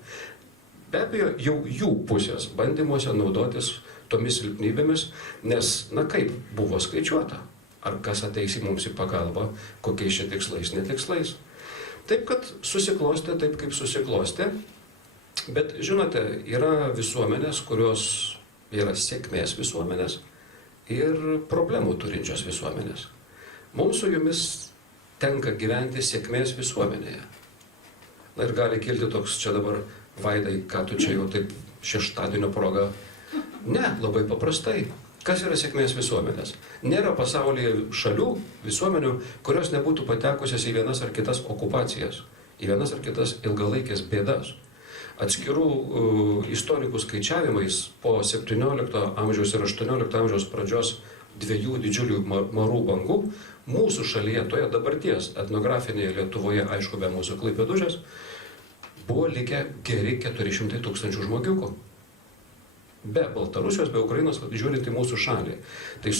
Be abejo, jau jų pusės bandymuose naudotis tomis silpnybėmis, nes, na kaip, buvo skaičiuota, ar kas ateis į mums į pagalbą, kokiais čia tikslais, netikslais. Taip, kad susiklostė taip, kaip susiklostė, bet, žinote, yra visuomenės, kurios yra sėkmės visuomenės ir problemų turinčios visuomenės. Mums su jumis tenka gyventi sėkmės visuomenėje. Na ir gali kilti toks čia dabar, Vaidai, ką tu čia jau taip šeštadienio proga. Ne, labai paprastai. Kas yra sėkmės visuomenės? Nėra pasaulyje šalių, visuomenių, kurios nebūtų patekusios į vienas ar kitas okupacijas, į vienas ar kitas ilgalaikės bėdas. Atskirų istorikų skaičiavimais po 17 amžiaus ir 18 amžiaus pradžios dviejų didžiulių marų bangų mūsų šalyje, toje dabarties etnografinėje Lietuvoje, aišku, be mūsų Klaipėdužės, buvo likę geri 400 000 žmogiukų. Be Baltarusijos, be Ukrainos, žiūrint į mūsų šalį. Tai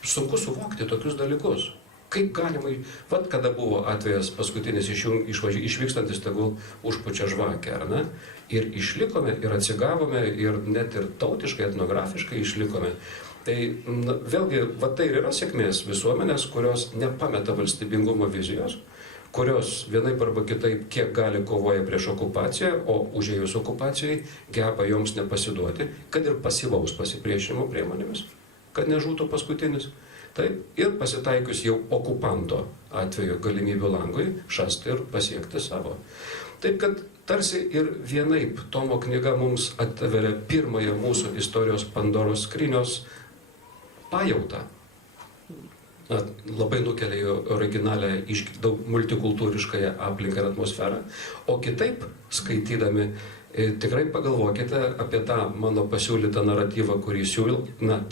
sunku suvokti tokius dalykus. Kaip galima, vat kada buvo atvejas paskutinis išvykstantis, tegul užpučia žvakę, ar ne? Ir išlikome, ir atsigavome, ir net ir tautiškai, etnografiškai išlikome. Tai vėlgi, va tai ir yra sėkmės visuomenės, kurios nepameta valstybingumo vizijos, kurios vienaip arba kitaip kiek gali kovoja prieš okupaciją, o užėjus okupacijai geba joms nepasiduoti, kad ir pasyvaus pasipriešinimo priemonėmis, kad nežūtų paskutinis. Taip, ir pasitaikius jau okupanto atveju galimybių langui šasti ir pasiekti savo. Taip, kad tarsi ir vienaip Tomo knyga mums atveria pirmąją mūsų istorijos Pandoros skrynios pajautą. Labai nukelia į originalią, daug multikultūriškąją aplinką ir atmosferą, o kitaip skaitydami tikrai pagalvokite apie tą mano pasiūlytą naratyvą, kurį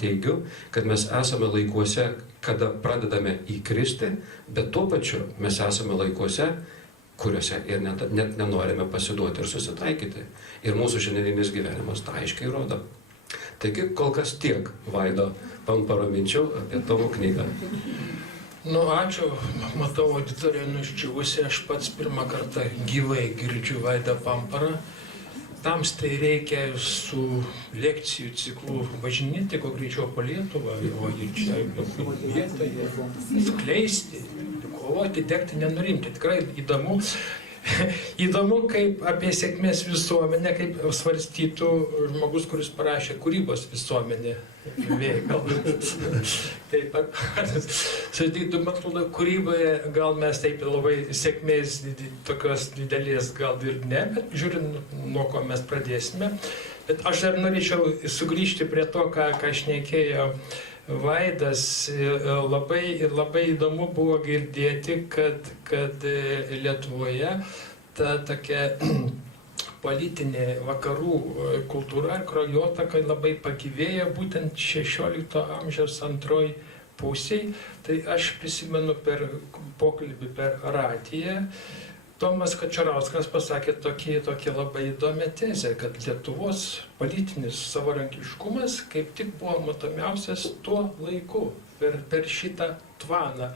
teigiu, kad mes esame laikuose, kada pradedame įkristi, bet tuo pačiu mes esame laikuose, kuriuose ir net nenorime pasiduoti ir susitaikyti. Ir mūsų šiandieninis gyvenimas tą aiškiai rodo. Taigi kol kas tiek Vaido Pamparo minčių apie tavo knygą. Nu, ačiū, matau auditoriją nuščiuvusi, aš pats pirmą kartą gyvai girdžiu Vaidą Pamparą. Tamstai reikia su lekcijų ciklu važinėti, kuo greičiau po Lietuvą, o ir čia vietoje skleisti, kovoti, degti, nenurimti. Tikrai įdomu. Įdomu, kaip apie sėkmės visuomenę, kaip svarstytų žmogus, kuris parašė kūrybos visuomenę veikalą. Taip, man atrodo, kūryboje gal mes taip labai sėkmės tokios didelės gal ir ne, bet žiūrint, nuo ko mes pradėsime. Bet aš dar norėčiau sugrįžti prie to, ką šnekėjo Vaidas. Labai įdomu buvo girdėti, kad Lietuvoje ta tokia politinė vakarų kultūra ir kraujotaka labai pagyvėjo būtent 16 amžiaus antroj pusėj. Tai aš prisimenu per pokalbį per radiją, Tomas Kačerauskas pasakė tokį labai įdomią tezę, kad Lietuvos politinis savarankiškumas kaip tik buvo matomiausias tuo laiku, per šitą tvaną.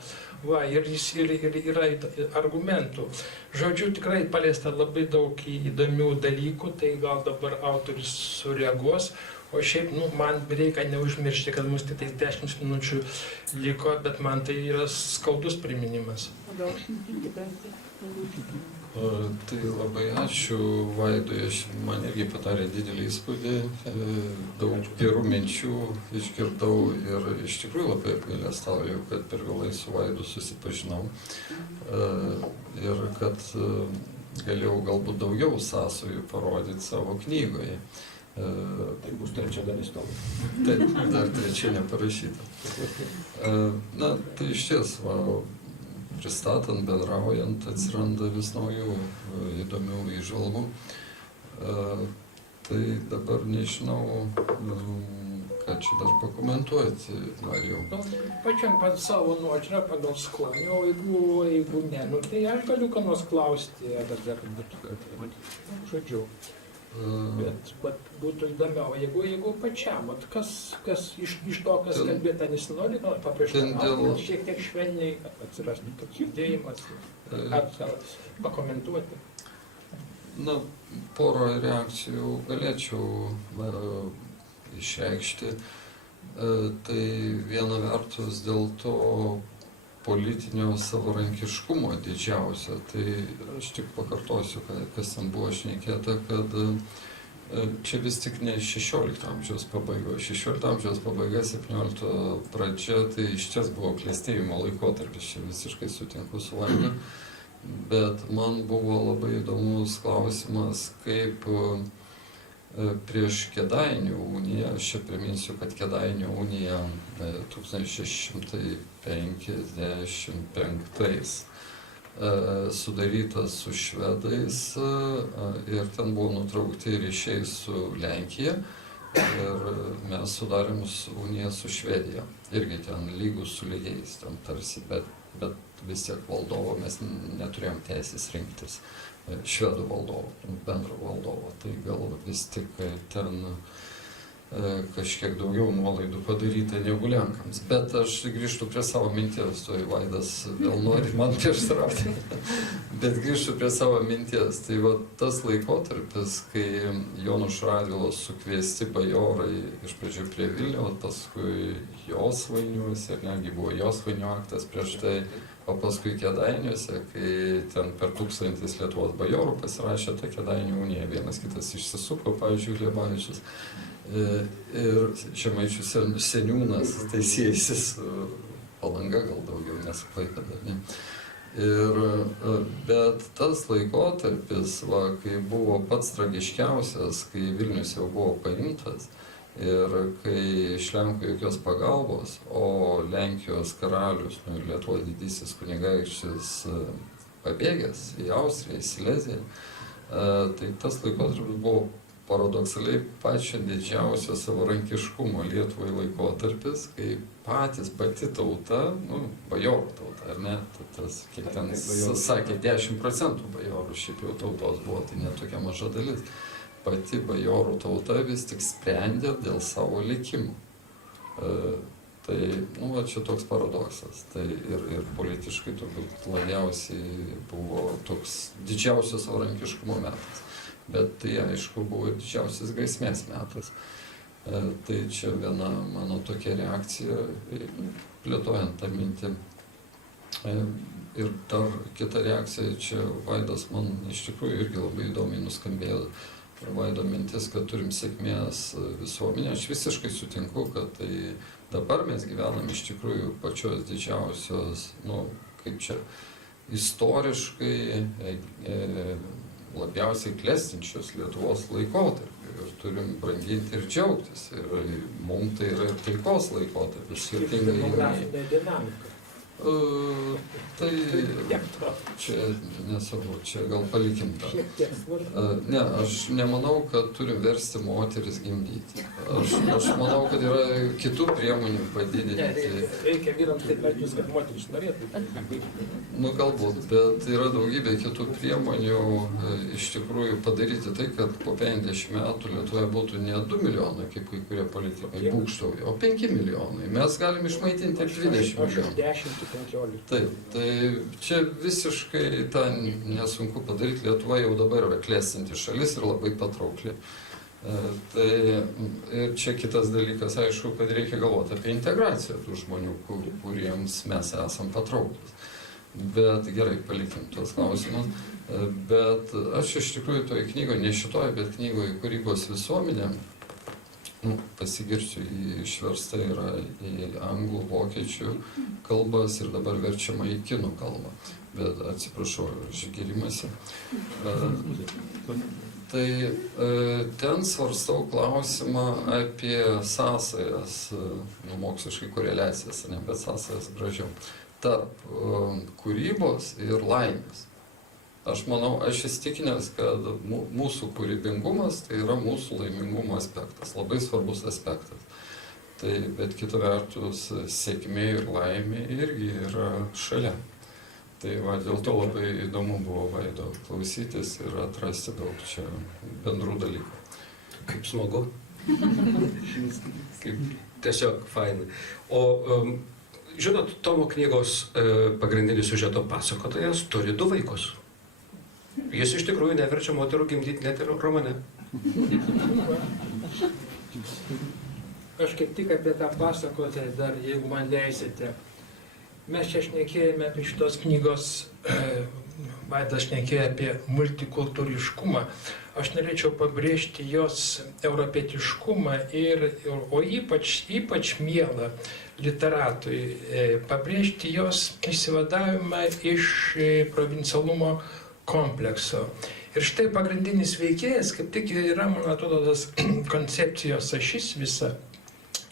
Va, ir yra argumentų. Žodžiu, tikrai paliesta labai daug įdomių dalykų, tai gal dabar autorius sureaguos. O šiaip, man reikia neužmiršti, kad mums tik 10 minučių liko, bet man tai yra skaudus priminimas. Tai labai ačiū Vaidui, man irgi padarė didelį įspūdį, daug gerų minčių išgirdau ir iš tikrųjų labai apgailestauju, kad per vėlai su Vaidu susipažinau ir kad galėjau galbūt daugiau sąsajų parodyti savo knygoje. Tai bus trečia dalis tavo. Taip, dar trečia neparašyta. Na, tai iš ties, pristatant, bendraujant, atsiranda vis naujų įdomių įžvalgų. Tai dabar nežinau, ką čia dar pakomentuoti, Marijau. Pačiam pat savo nuožiūrą pagal skonį, o jeigu ne, tai aš galiu ką nors klausti, ar dar būtų. Žodžiu. Bet būtų įdomiau, jeigu pačiam, kas iš to, kas kalbėta, nesinori, paprieštarauti, šiek tiek švelniai atsirastų toks judėjimas, ar pakomentuoti. Na, porą reakcijų galėčiau išreikšti. Tai viena vertus dėl to politinio savarankiškumo didžiausio. Tai aš tik pakartosiu, kas ten buvo šnekėta, kad čia vis tik ne 16 amžiaus pabaiga. 16 amžiaus pabaiga, 17 pradžia, tai iš ties buvo klestėjimo laikotarpis, čia visiškai sutinku su Vaida. Bet man buvo labai įdomus klausimas, kaip prieš Kėdainių uniją, aš čia priminsiu, kad Kėdainių unija 1655 sudarytas su švedais ir ten buvo nutraukti ryšiai su Lenkija ir mes sudarėm uniją su Švedija. Irgi ten lygus su lygiais, ten tarsi, bet vis tiek valdovo mes neturėjom teisės rinktis. Švedų valdovo, bendro valdovo, tai gal vis tik ten kažkiek daugiau nuolaidų padaryta negu Lenkams. Bet aš grįžtu prie savo minties, tai Vaidas vėl nori man prieštarauti, bet grįžtu prie savo minties. Tai va tas laikotarpis, kai Jonušo Radvilos sukviesti bajorai iš pradžių prie Vilniaus, paskui Josvainiuose, ir netgi buvo Josvainių aktas prieš tai, o paskui Kėdainiuose, kai ten per 1000 Lietuvos bajorų pasirašė tą Kėdainių uniją, vienas kitas išsisuko, pavyzdžiui, Hlebavičius. Ir Žemaičių seniūnas, tai siejasi su Palanga gal daugiau, nes Klaipėda, ne? Bet tas laikotarpis, kai buvo pats tragiškiausias, kai Vilnius jau buvo paimtas, ir kai iš Lenkų jokios pagalbos, o Lenkijos karalius, Lietuvos didysis kunigaikštis pabėgęs į Austriją, į Sileziją, tai tas laikotarpis buvo paradoksaliai pačio didžiausio savarankiškumo Lietuvai laikotarpis, kai pati tauta, bajorų tauta, ar ne, tas, kiek ten sakė, 10% bajorų šiaip jau tautos buvo, tai netokia maža dalis. Pati bajorų tauta vis tik sprendė dėl savo likimų. Tai, čia toks paradoksas. Tai ir politiškai turbūt labiausiai buvo toks didžiausias savarankiškumo metas. Bet tai, aišku, buvo ir didžiausias grėsmės metas. Tai čia viena mano tokia reakcija, plėtojant tą mintį. Ir dar kita reakcija, čia Vaidas man iš tikrųjų irgi labai įdomiai nuskambėjo. Vaido mintis, kad turim sėkmės visuomenę. Aš visiškai sutinku, kad tai dabar mes gyvenam iš tikrųjų pačios didžiausios, kaip čia, istoriškai labiausiai klestinčios Lietuvos laikotarpį. Ir turim branginti ir džiaugtis. Ir mums tai yra ir taikos laikotarpis. Demografinė dinamika. Tai čia nesvarbu, čia gal palikim tą. Šiek tiek svarbu. Ne, aš nemanau, kad turim versti moteris gimdyti. Aš manau, kad yra kitų priemonių padidinti. Reikia vyrams taip elgtis, kad moteris norėtų. Galbūt, bet yra daugybė kitų priemonių iš tikrųjų padaryti tai, kad po 50 metų Lietuvoje būtų ne 2 milijonai, kaip kai kurie politikai būkštauja, o 5 milijonai. Mes galim išmaitinti 20 milijonų. Taip, tai čia visiškai tą nesunku padaryti. Lietuva jau dabar yra klestinti šalis ir labai patraukli. Tai ir čia kitas dalykas, aišku, kad reikia galvoti apie integraciją tų žmonių, kuriems mes esam patrauklus. Bet gerai, palikim tuos klausimus. Bet aš iš tikrųjų toje knygoje, ne šitoje, bet knygoje Kūrybos visuomenė, pasigirsiu, išversta yra į anglų, vokiečių kalbas ir dabar verčiama į kinų kalbą. Bet atsiprašau, išgirimasi. Tai ten svarstau klausimą apie sąsajas, moksliškai koreliacijas, ne, bet sąsajas gražiau, tarp kūrybos ir laimės. Aš manau, aš įsitikinęs, kad mūsų kūrybingumas tai yra mūsų laimingumo aspektas, labai svarbus aspektas. Tai, bet kita vertus, sėkmė ir laimė irgi yra šalia. Tai va, dėl to labai įdomu buvo Vaido klausytis ir atrasti daug čia bendrų dalykų. Kaip smagu. Kaip Tiesiog fainai. O žinot, Tomo knygos pagrindinis siužeto pasakotojas turi 2 vaikus. Jis iš tikrųjų neverčia moterų gimdyti net ir romane. Aš kaip tik apie tą pasakotoją dar, jeigu man leisite. Mes čia šnekėjome apie šitos knygos, Vaidas šnekėjo apie multikultūriškumą. Aš norėčiau pabrėžti jos europietiškumą o ypač mielą literatui, pabrėžti jos išsivadavimą iš provincialumo komplekso. Ir štai pagrindinis veikėjas, kaip tik yra, man atrodo, tas koncepcijos ašis visa.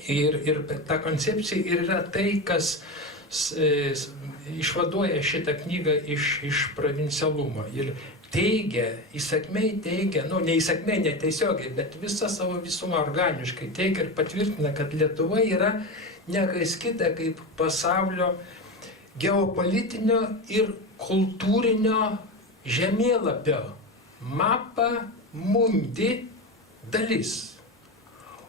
Ir ta koncepcija ir yra tai, kas išvaduoja šitą knygą iš provincialumo. Ir teigia, įsakmiai teigia, neįsakmiai, netiesiogiai, bet visą savo visumą organiškai teigia ir patvirtina, kad Lietuva yra nekas kita kaip pasaulio geopolitinio ir kultūrinio žemėlapio mapa mundi dalis.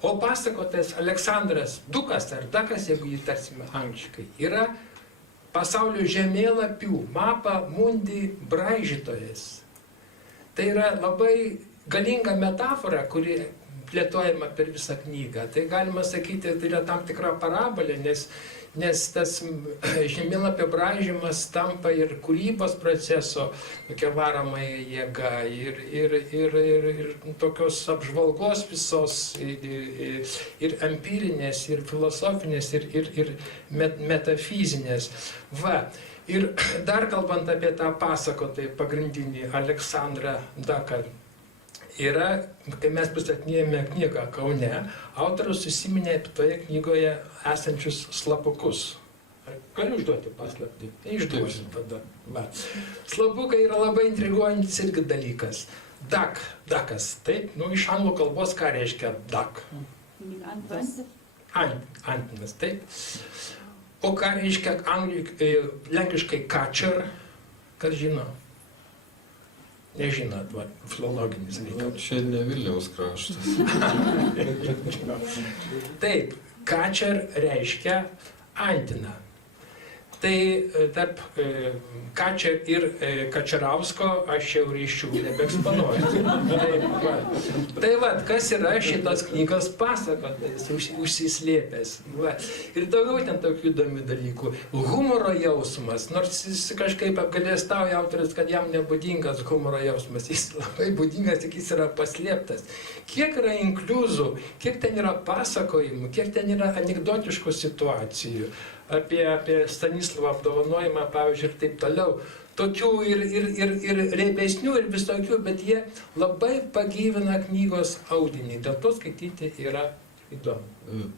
O pasakotojas Aleksandras Dukas, ar Dakas, jeigu jį tarsime angliškai, yra pasaulio žemėlapių mapa mundi braižytojas. Tai yra labai galinga metafora, kuri plėtojama per visą knygą. Tai galima sakyti, tai yra tam tikra parabolė, nes tas žemėlapio braižymas tampa ir kūrybos proceso tokia varomąja jėga ir tokios apžvalgos visos ir empirinės, ir filosofinės, ir metafizinės. Va. Ir dar kalbant apie tą pasakotoją pagrindinį Aleksandrą Daką, yra, kai mes pristatinėjome knygą Kaune, autorius užsiminė apie toje knygoje esančius slapukus. Galiu užduoti paslaptį? Išduosiu tada. Va. Slapukai yra labai intriguojantis irgi dalykas. Dakas, taip, iš anglų kalbos ką reiškia dak? Antinas, taip. O ką reiškia lenkiškai kačer? Kas žino? Nežinot, filologinis reikalas. Čia ne Vilniaus kraštas. Taip, kačer reiškia antiną. Tai tarp Kačer ir Kačerausko aš jau ryšių nebeeksponuoju. Tai va, kas yra šitos knygos pasakotojas, užsislėpęs. Va. Ir daugiau ten tokių įdomių dalykų. Humoro jausmas, nors jis kažkaip apgailestauja autorius, kad jam nebūdingas humoro jausmas, jis labai būdingas, tik jis yra paslėptas. Kiek yra inkliuzų, kiek ten yra pasakojimų, kiek ten yra anekdotiškų situacijų apie Stanislavą apdovanojimą, pavyzdžiui, ir taip toliau. Tokių ir reibesnių, ir visokių, bet jie labai pagyvina knygos audinį. Dėl to skaityti yra įdomu.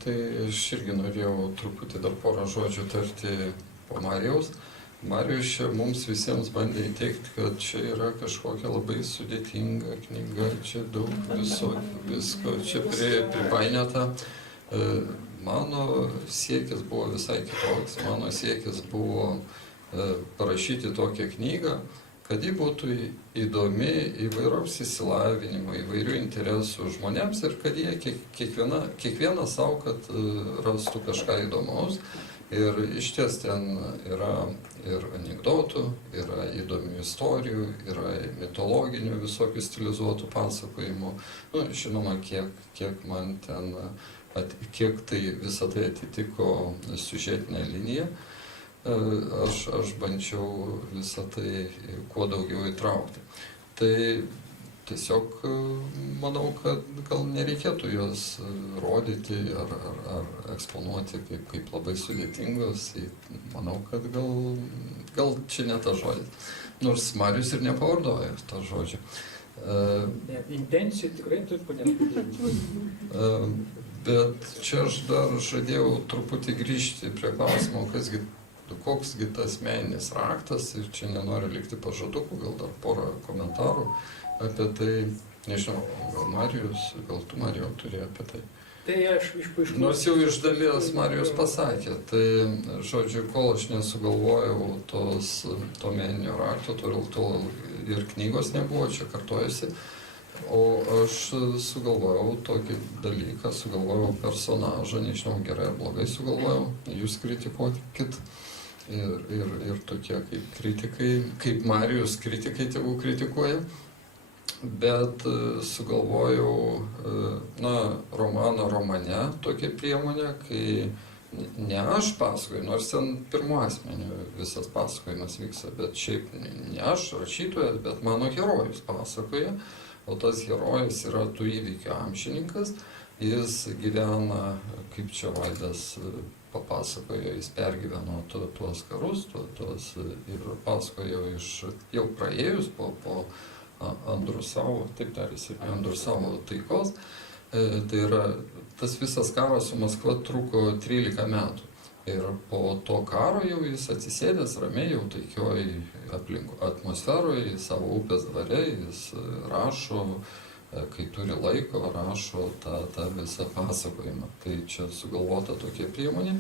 Tai aš irgi norėjau truputį dar porą žodžių tarti po Marijaus. Marijus čia mums visiems bandė įteikti, kad čia yra kažkokia labai sudėtinga knyga, čia daug visko, čia pripainiota. Mano siekis buvo visai kitoks. Mano siekis buvo parašyti tokią knygą, kad ji būtų įdomi įvairaus išsilavinimo, įvairių interesų žmonėms ir kad jie kiekvieną savo, kad rastų kažką įdomaus. Ir iš ties ten yra ir anekdotų, yra įdomių istorijų, yra mitologinių visokių stilizuotų pasakojimų. Žinoma, kiek man ten, kiek tai visą tai atitiko siužetinę liniją, aš bandžiau visą tai kuo daugiau įtraukti. Tai tiesiog manau, kad gal nereikėtų jos rodyti ar eksponuoti kaip labai sudėtingos. Manau, kad gal čia ne tas žodis. Nors Marius ir nepavardoja to žodžio. Intencija tikrai turi padėti. Bet čia aš dar žadėjau truputį grįžti prie klausimo, koksgi tas meninis raktas, ir čia nenoriu likti pažadukų, gal dar porą komentarų apie tai. Nežinau, gal Marijus, gal tu, Marijau, turi apie tai. Tai aš iš Nors jau iš dalies Marijus pasakė, tai, žodžiu, kol aš nesugalvojau to meninio rakto, tol ir knygos nebuvo, čia kartojasi, o aš sugalvojau tokį dalyką, sugalvojau personažą, nežinau, gerai ar blogai sugalvojau, jūs kritikuokit. Ir tokie kaip kritikai, kaip Marijus kritikai tėvų kritikuoja, bet sugalvojau, romane tokią priemonę, kai ne aš pasakoju, nors ten pirmu asmeniu visas pasakojimas vyksta, bet šiaip ne aš rašytojas, bet mano herojus pasakoja, o tas herojus yra tų įvykių amžininkas, jis gyvena, kaip čia Vaidas papasakojo, jis pergyveno tuos karus, ir pasakojo iš jau praėjus po Andrusavo, taip tarėsi, Andrusavo taikos. Tai yra, tas visas karas su Maskva truko 13 metų. Ir po to karo jau jis atsisėdęs ramiai jau taikioj atmosferoje, savo upės dvare, jis rašo, kai turi laiko, rašo tą visą pasakojimą. Tai čia sugalvota tokia priemonė.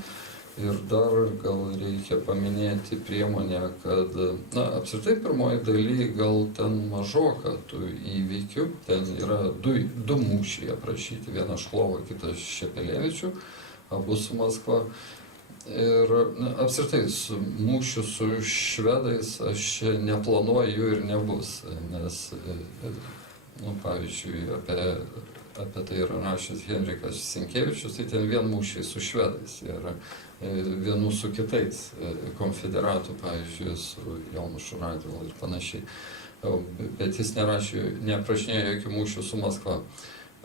Ir dar gal reikia paminėti priemonę, kad, apskritai pirmoji daly gal ten mažoka tų įvykių. Ten yra du mūšiai aprašyti, vienas Šklovo, kitas Šepelevičių, abu su Maskva. Ir apskritai mūšių su švedais aš neplanuoju, jų ir nebus, nes pavyzdžiui, apie tai yra rašęs Henrikas Sienkevičius, tai ten vien mūšiai su švedais ir vienų su kitais konfederatų, pavyzdžiui, su Jonušu Radvilu ir panašiai. Bet jis neaprašinėjo jokių mūšių su Maskva.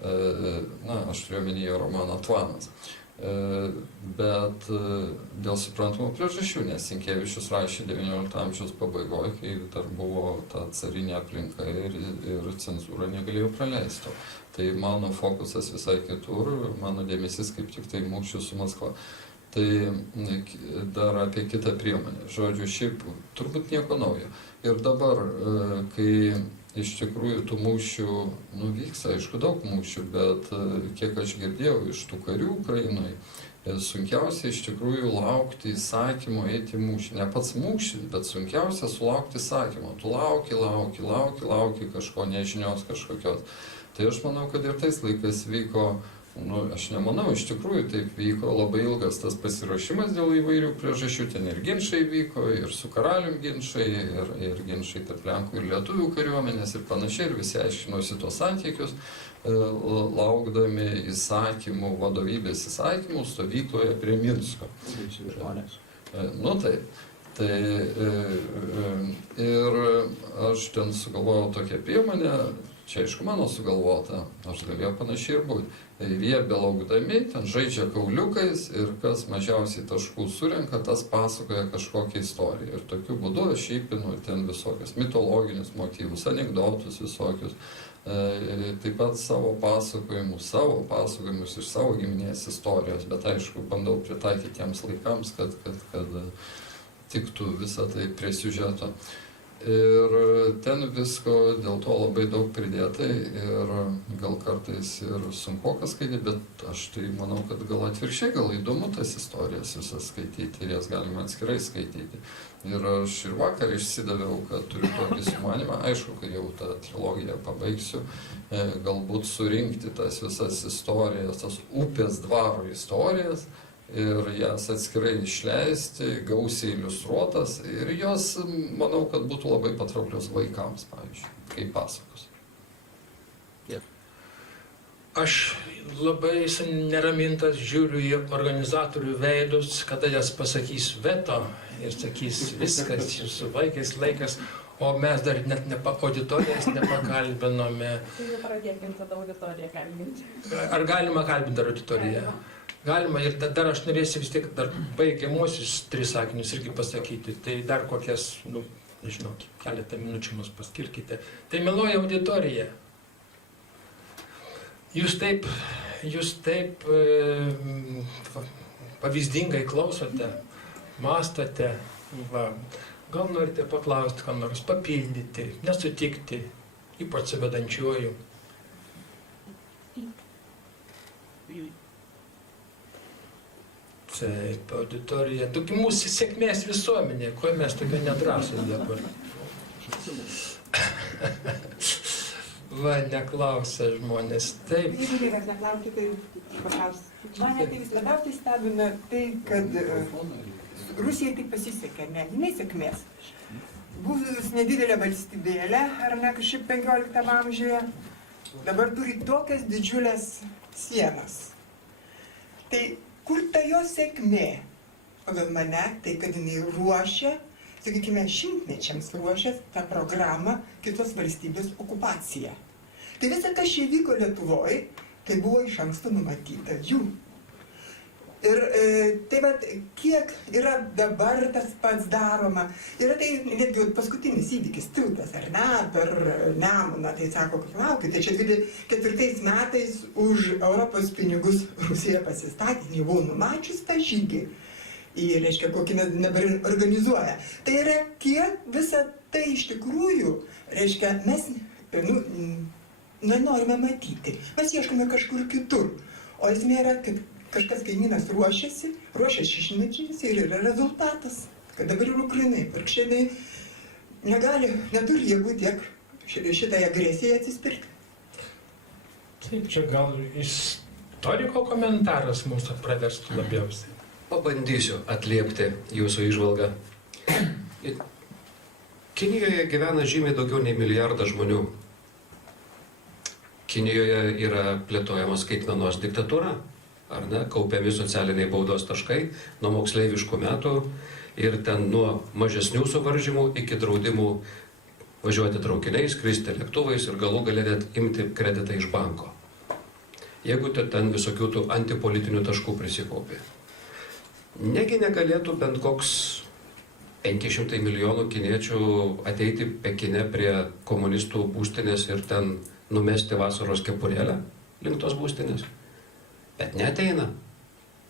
Aš turiu omenyje romaną Tvanas. Bet dėl suprantamų priežasčių, nes Sienkevičius rašė XIX amžiaus pabaigoje, kai dar buvo ta carinė aplinka ir cenzūra negalėjo praleisti. Tai mano fokusas visai kitur, mano dėmesys kaip tik tai mūšių su Maskva. Tai dar apie kitą priemonę. Žodžiu, šiaip turbūt nieko naujo. Ir dabar, kai iš tikrųjų tų mūšių vyksta, aišku, daug mūšių, bet kiek aš girdėjau iš tų karių Ukrainoje, sunkiausia iš tikrųjų laukti įsakymo eiti į mūšį. Ne pats mūšis, bet sunkiausia sulaukti įsakymo. Tu lauki kažko, nežinios kažkokios. Tai aš manau, kad ir tais laikais vyko, aš nemanau, iš tikrųjų taip vyko labai ilgas tas pasiruošimas dėl įvairių priežasčių. Ten ir ginčai vyko, ir su karalium ginčai, ir ginčai tarp Lenkų ir Lietuvių kariuomenės ir panašiai, ir visi aiškinosi tos santykius, laukdami įsakymų, vadovybės įsakymų stovykloje prie Minsko. Taip. Ir aš ten sugalvojau tokią priemonę, čia aišku mano sugalvota, aš galėjau panašiai ir būti. Ir jie belaukdami ten žaidžia kauliukais ir kas mažiausiai taškų surenka, tas pasakoja kažkokią istoriją. Ir tokiu būdu aš įpinu ten visokius mitologinius motyvus, anekdotus visokius, taip pat savo pasakojimus iš savo giminės istorijos, bet aišku, bandau pritaikyti tiems laikams, kad tiktų visą tai prie siužeto. Ir ten visko dėl to labai daug pridėta ir gal kartais ir sunkoka skaityti, bet aš tai manau, kad gal atvirkščiai, gal įdomu tas istorijas visas skaityti ir jas galima atskirai skaityti. Ir aš ir vakar išsidaviau, kad turiu tokį sumanymą, aišku, kad jau tą trilogiją pabaigsiu, galbūt surinkti tas visas istorijas, tas upės dvaro istorijas, ir jas atskirai išleisti, gausiai iliustruotas, ir jos, manau, kad būtų labai patrauklios vaikams, pavyzdžiui, kaip pasakos. Aš labai neramintas žiūriu į organizatorių veidus, kada jas pasakys veto ir sakys viskas, jūsų laikas, o mes dar net auditorijas nepakalbinome. Tai pradėkim tada auditoriją kalbinti. Ar galima kalbinti dar auditoriją? Galima, ir dar aš norėsiu vis tiek dar baigiamuosius 3 sakinius irgi pasakyti. Tai dar kokias, nežinau, keletą minučių mus paskirkite. Tai mieloji auditorija, jūs taip pavyzdingai klausote, mąstote, gal norite paklausti, ką nors papildyti, nesutikti, ypač su vedančiuoju. Taip, auditorija. Tokia mūsų sėkmės visuomenė, ko mes tokia nedrąsūs dabar. Va, neklausia žmonės. Taip. Jeigu niekas neklausia, tai paklausiu. Mane tai vis labiausiai stebina tai, kad Rusijai tai pasisekė, ne, jinai sėkmės. Buvus nedidelė valstybėlė, ar ne, kažkaip 15 amžiuje, dabar turi tokias didžiulės sienas. Tai kur ta jo sėkmė? Pagal mane, tai kad jinai ruošia, sakykime, šimtmečiams ruošia tą programą kitos valstybės okupaciją. Tai visa, kas čia vyko Lietuvoje, tai buvo iš anksto numatyta jų. Ir tai va, kiek yra dabar tas pats daroma. Yra tai netgi paskutinis įvykis, tiltas, ar ne, per Nemuną. Tai sako, kad laukite, čia 24 metais už Europos pinigus Rusija pasistatė, jie buvo numačius tą žygį. Ir, reiškia, kokį dabar organizuoja. Tai yra, kiek visa tai iš tikrųjų, reiškia, mes nenorime matyti. Mes ieškome kažkur kitur. O esmė yra, kad kažkas kaimynas ruošiasi šimtmečiais ir yra rezultatas, kad dabar ir Ukrainai, vargšėnai neturi jėgų tiek šitai agresijai atsispirti. Taip, čia gal istoriko komentaras mūsų praverstų labiausiai. Pabandysiu atliepti jūsų įžvalgą. Kinijoje gyvena žymiai daugiau nei milijardas žmonių. Kinijoje yra plėtojama skaitmenos diktatūra. Ar ne, kaupiami socialiniai baudos taškai nuo moksleiviškų metų ir ten nuo mažesnių suvaržymų iki draudimų važiuoti traukiniais, skristi lėktuvais ir galų gale net imti kreditą iš banko. Jeigu ten visokių tų antipolitinių taškų prisikaupi. Negi negalėtų bent koks 500 milijonų kiniečių ateiti Pekine prie komunistų būstinės ir ten numesti vasaros kepurėlę link tos būstinės? Bet neateina,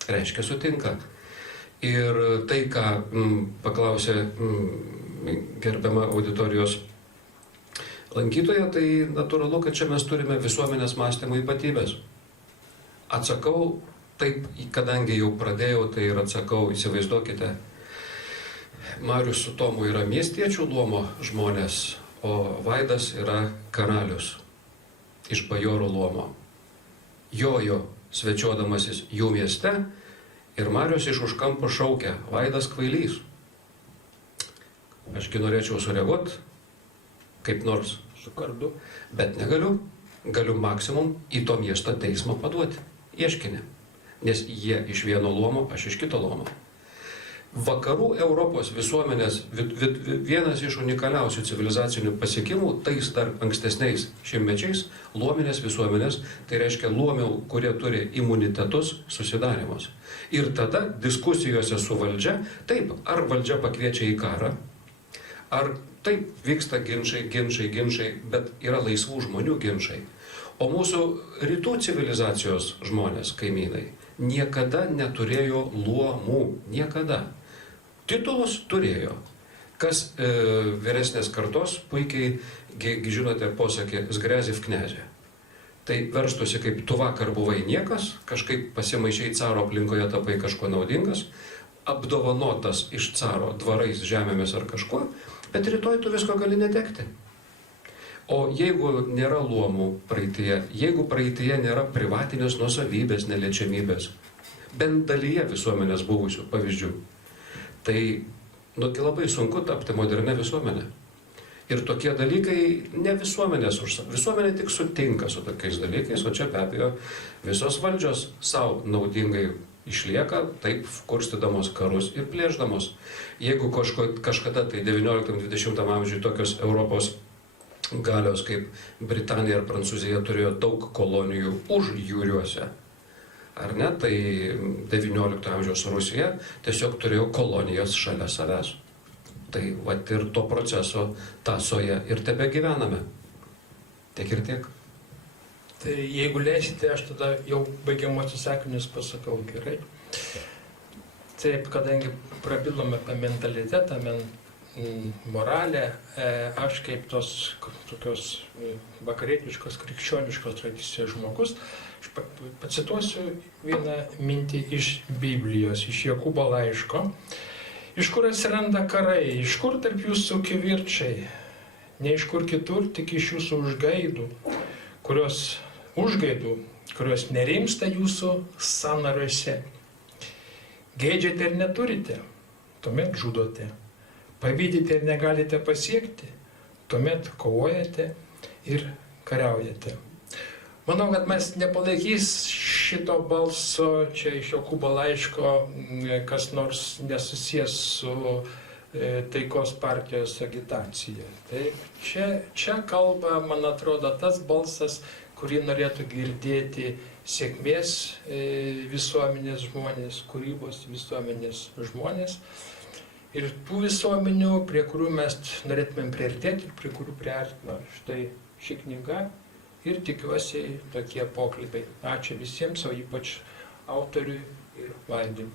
reiškia sutinka. Ir tai, ką paklausė gerbiama auditorijos lankytoja, tai natūralu, kad čia mes turime visuomenės mąstymo ypatybės. Atsakau taip, kadangi jau pradėjau, tai ir atsakau, įsivaizduokite, Marius su Tomu yra miestiečių luomo žmonės, o Vaidas yra karalius iš bajorų luomo. Jojo svečiuodamasis jų mieste ir Marius iš už kampo šaukia, Vaidas kvailys. Ašgi norėčiau sureaguoti kaip nors su kardu, bet negaliu. Galiu maksimum į to miesto teismą paduoti ieškinį, nes jie iš vieno luomo, aš iš kito luomo. Vakarų Europos visuomenės vienas iš unikaliausių civilizacinių pasiekimų, tais dar ankstesniais šimtmečiais, luominės visuomenės, tai reiškia luomių, kurie turi imunitetus, susidarimas. Ir tada diskusijose su valdžia, taip, ar valdžia pakviečia į karą, ar taip vyksta ginčai, bet yra laisvų žmonių ginčai. O mūsų rytų civilizacijos žmonės, kaimynai, niekada neturėjo luomų, niekada. Titulus turėjo. Kas vyresnės kartos puikiai, žinote, posakė zgreziv knezė. Tai verstusi kaip tu vakar buvai niekas, kažkaip pasimaišiai caro aplinkoje tapai kažko naudingas, apdovanotas iš caro dvarais, žemėmis ar kažkuo, bet rytoj tu visko gali netekti. O jeigu nėra luomų praeityje, jeigu praeityje nėra privatinės nuosavybės, neliečiamybės, bent dalyje visuomenės buvusių pavyzdžių, tai labai sunku tapti modernę visuomenę. Ir tokie dalykai ne visuomenė tik sutinka su tokiais dalykais, o čia be abejo visos valdžios savo naudingai išlieka, taip kurstydamos karus ir plėšdamos. Jeigu kažkada tai 19-20 amžiuje tokios Europos galios kaip Britanija ir Prancūzija turėjo daug kolonijų už jūriuose, ar ne, tai 19 amžiaus Rusija tiesiog turėjo kolonijas šalia savęs. Tai vat ir to proceso tąsoje ir tebe gyvename. Tiek ir tiek. Tai jeigu leisite, aš tada jau baigiamuosius sakinius pasakau, gerai. Taip, kadangi prabilome apie mentalitetą, moralę, aš kaip tos tokios vakarietiškos, krikščioniškos tradicijos žmogus, aš pacituosiu vieną mintį iš Biblijos, iš Jokūbo laiško, iš kur atsiranda karai, iš kur tarp jūsų kivirčiai, ne iš kur kitur, tik iš jūsų užgaidų, kurios nerimsta jūsų sąnariuose. Geidžiate ir neturite, tuomet žudote. Pavydite ir negalite pasiekti, tuomet kovojate ir kariaujate. Manau, kad mes nepalaikys šito balso čia iš Jokūbo laiško, kas nors nesusijęs su taikos partijos agitacija. Tai čia kalba, man atrodo, tas balsas, kurį norėtų girdėti sėkmės visuomenės žmonės, kūrybos visuomenės žmonės. Ir tų visuomenių, prie kurių mes norėtumėm priartėti ir prie kurių priartina štai ši knyga ir tikiuosi tokie pokalbiai. Ačiū visiems, o ypač autoriui ir Vaidui.